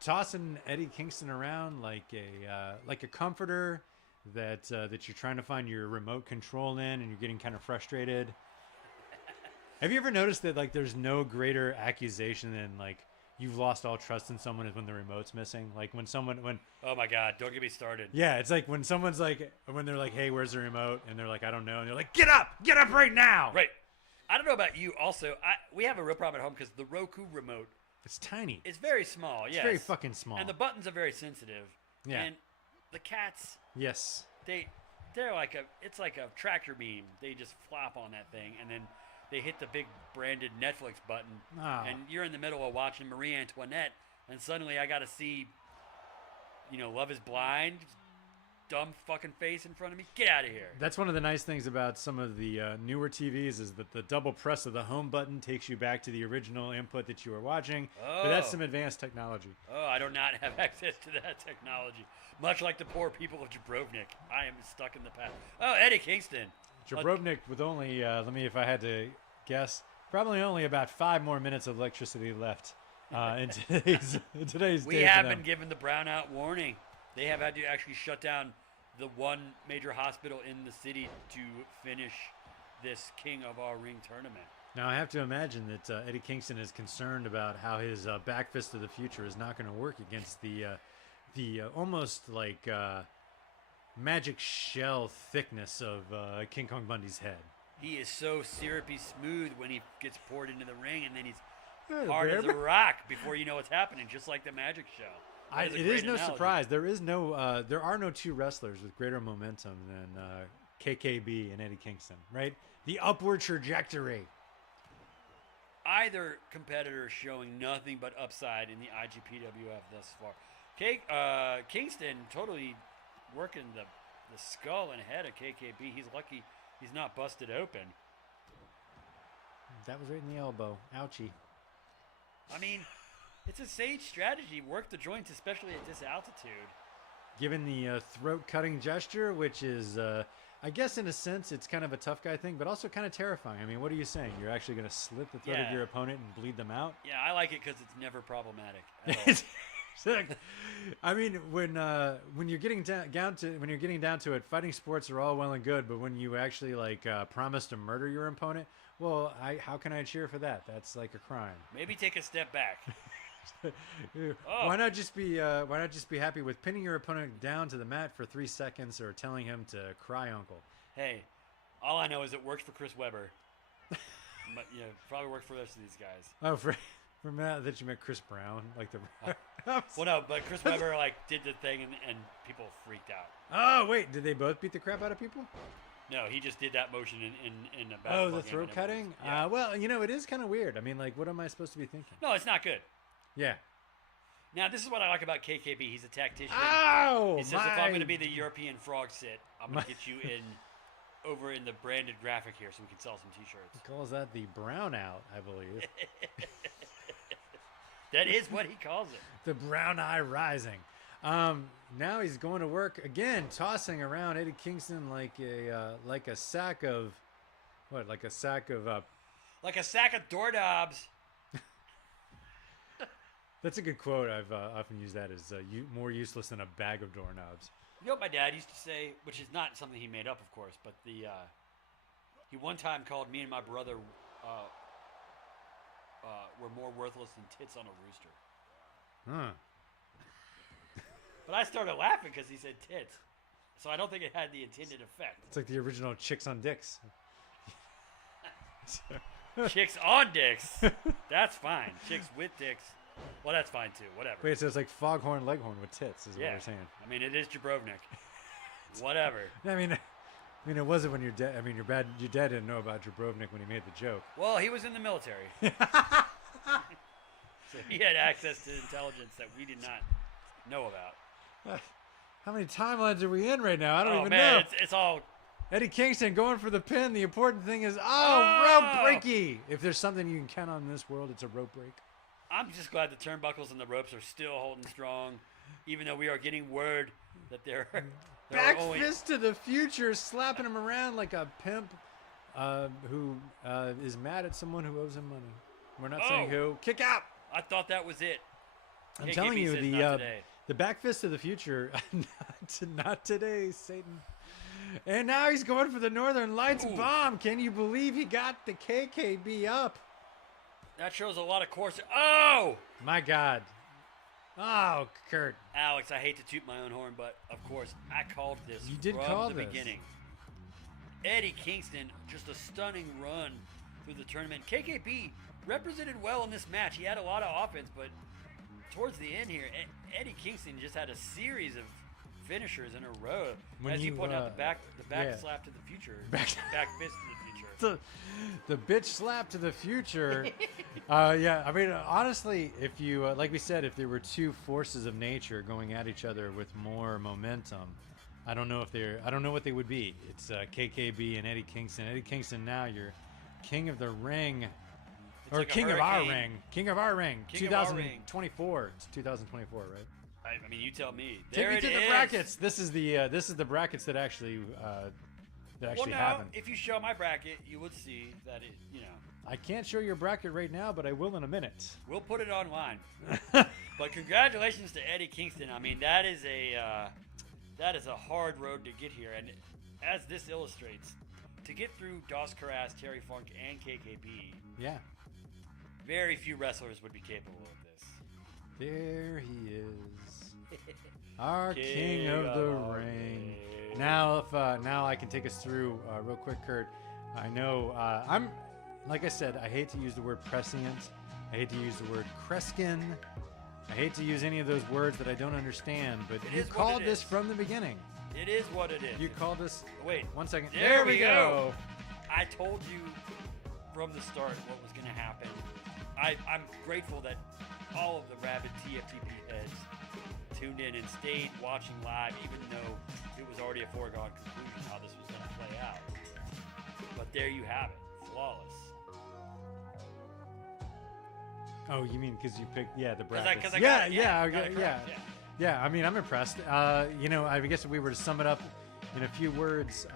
tossing Eddie Kingston around like a comforter that you're trying to find your remote control in, and you're getting kind of frustrated. Have you ever noticed that like there's no greater accusation than like you've lost all trust in someone is when the remote's missing? Like when oh my God, don't get me started. Yeah, it's like when someone's like when they're like, hey, where's the remote? And they're like, I don't know. And they're like, get up right now. Right. I don't know about you. Also, we have a real problem at home because the Roku remote. It's tiny. It's very small. Yes. It's very fucking small. And the buttons are very sensitive. Yeah. And the cats. Yes. They're like it's like a tractor beam. They just flop on that thing, and then they hit the big branded Netflix button, and you're in the middle of watching Marie Antoinette, and suddenly I got to see, Love is Blind, dumb fucking face in front of me. Get out of here. That's one of the nice things about some of the newer TVs is that the double press of the home button takes you back to the original input that you were watching. Oh. But that's some advanced technology. Oh, I do not have access to that technology. Much like the poor people of Jabrovnik, I am stuck in the past. Oh, Eddie Kingston. Jabrovnik with only, if I had to guess, probably only about 5 more minutes of electricity left in today's We day have for them. been given the brownout warning. They have had to actually shut down the one major hospital in the city to finish this King of Our Ring tournament. Now, I have to imagine that Eddie Kingston is concerned about how his back fist of the future is not going to work against the almost like magic shell thickness of King Kong Bundy's head. He is so syrupy smooth when he gets poured into the ring, and then he's Hey, hard as a baby. rock before you know what's happening, just like the magic shell. It is no surprise. There are no two wrestlers with greater momentum than KKB and Eddie Kingston, right? The upward trajectory. Either competitor is showing nothing but upside in the IGPWF thus far. Kingston totally working the skull and head of KKB. He's lucky he's not busted open. That was right in the elbow. Ouchie. I mean, it's a sage strategy. Work the joints, especially at this altitude. Given the throat-cutting gesture, which is, I guess in a sense, it's kind of a tough guy thing, but also kind of terrifying. I mean, what are you saying? You're actually going to slit the throat of your opponent and bleed them out? Yeah, I like it because it's never problematic at all. I mean, when you're getting down to it, fighting sports are all well and good, but when you actually promise to murder your opponent, well, how can I cheer for that? That's like a crime. Maybe take a step back. Why not just be happy with pinning your opponent down to the mat for 3 seconds or telling him to cry uncle? Hey, all I know is it works for Chris Webber. But probably works for the rest of these guys. Oh, for Matt, that you meant Chris Brown, like the. Well, no, but Chris Webber did the thing and people freaked out. Oh wait, did they both beat the crap out of people? No, he just did that motion in a basketball Oh, the game throat and cutting. Yeah. Well, it is kind of weird. I mean, what am I supposed to be thinking? No, it's not good. Yeah. Now, this is what I like about KKB. He's a tactician. Oh, he says, if I'm going to be the European frog sit, I'm going to get you over in the branded graphic here so we can sell some T-shirts. He calls that the brownout, I believe. That is what he calls it. The brown eye rising. Now he's going to work again, tossing around Eddie Kingston like a sack of what? Like a sack of like a sack of doorknobs. That's a good quote. I've often used that as more useless than a bag of doorknobs. You know what my dad used to say, which is not something he made up, of course, but he one time called me and my brother were more worthless than tits on a rooster. Huh. But I started laughing because he said tits. So I don't think it had the intended effect. It's like the original Chicks on Dicks. Chicks on dicks. That's fine. Chicks with dicks. Well, that's fine too. Whatever. Wait, so it's like Foghorn Leghorn with tits is what we're saying. I mean, it is Jabrovnik. Whatever. I mean, it wasn't when your dad. I mean, your dad didn't know about Jabrovnik when he made the joke. Well, he was in the military. So he had access to intelligence that we did not know about. How many timelines are we in right now? I don't even man, know. It's all. Eddie Kingston going for the pin. The important thing is, rope breaky. If there's something you can count on in this world, it's a rope break. I'm just glad the turnbuckles and the ropes are still holding strong, even though we are getting word that they're back fist to the future, slapping him around like a pimp who is mad at someone who owes him money. We're not saying who. Kick out. I thought that was it. I'm KKB telling you, says the not today. the back fist of the future, not today, Satan. And now he's going for the Northern Lights bomb. Can you believe he got the KKB up? That shows a lot of course. Oh! My God. Oh, Kurt. Alex, I hate to toot my own horn, but of course, I called this You did from call the this. beginning. Eddie Kingston, just a stunning run through the tournament. KKB represented well in this match. He had a lot of offense, but towards the end here, Eddie Kingston just had a series of finishers in a row. When As you pointed out, the back yeah. slap to the future. Back- Back fist to the future. The bitch slap to the future. Yeah, I mean, honestly, if you, like we said, if there were two forces of nature going at each other with more momentum, I don't know what they would be. It's KKB and Eddie Kingston. Eddie Kingston, now you're king of the ring, or like a king of our hurricane. ring, king of our ring, King of our ring. 2024. It's 2024, right? I mean, you tell me. Take There me it to the is. brackets. This is the brackets that actually Well, no, happened. if you show my bracket, you would see that it, I can't show your bracket right now, but I will in a minute. we'll put it online. But congratulations to Eddie Kingston. I mean, that is a hard road to get here, and as this illustrates, to get through Caras, Terry Funk, and KKB, Yeah. very few wrestlers would be capable of this. There he is, our king of the our ring. ring. Now, now I can take us through real quick, Kurt. I know I'm, like I said, I hate to use the word prescient. I hate to use the word Kreskin. I hate to use any of those words that I don't understand. But It you is what called it this is. from the beginning. It is what it is. You called this. Wait, One second. There we go. I told you from the start what was going to happen. I'm grateful that all of the rabid TFTB heads tuned in and stayed watching live, even though it was already a foregone conclusion how this was going to play out. But there you have it, flawless. Oh, you mean because you picked the 'Cause brackets? I yeah, got it, yeah, got it okay, correct, yeah. Yeah, I mean, I'm impressed. You know, I guess if we were to sum it up in a few words,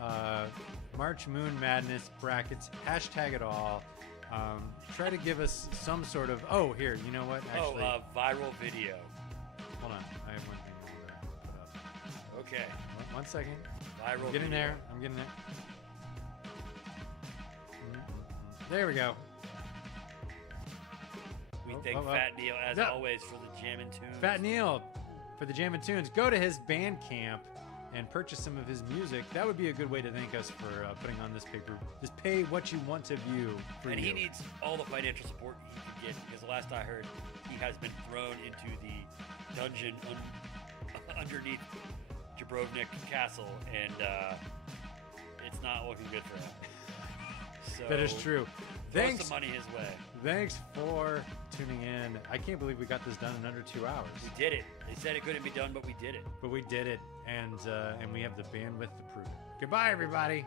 March Moon Madness brackets, hashtag it all. Try to give us some sort of. Oh, here, you know what? Actually, Viral video. hold on. I have one thing I want to put up. Okay, One second. viral I'm getting video. there. I'm getting there. There we go. We Oh, thank oh, oh. Fat Neil, as Yeah. always, for the Jammin' Tunes. Fat Neil for the Jammin' Tunes. Go to his Bandcamp and purchase some of his music. That would be a good way to thank us for putting on this paper. Just pay what you want to view. For And you. he needs all the financial support he can get, because the last I heard, he has been thrown into the dungeon underneath Jabrovnik Castle, and it's not looking good for him. So That is true. Throw Thanks. some money his way. Thanks for tuning in. I can't believe we got this done in under 2 hours, We did it. They said it couldn't be done, but we did it. but we did it, and we have the bandwidth to prove it. Goodbye, everybody.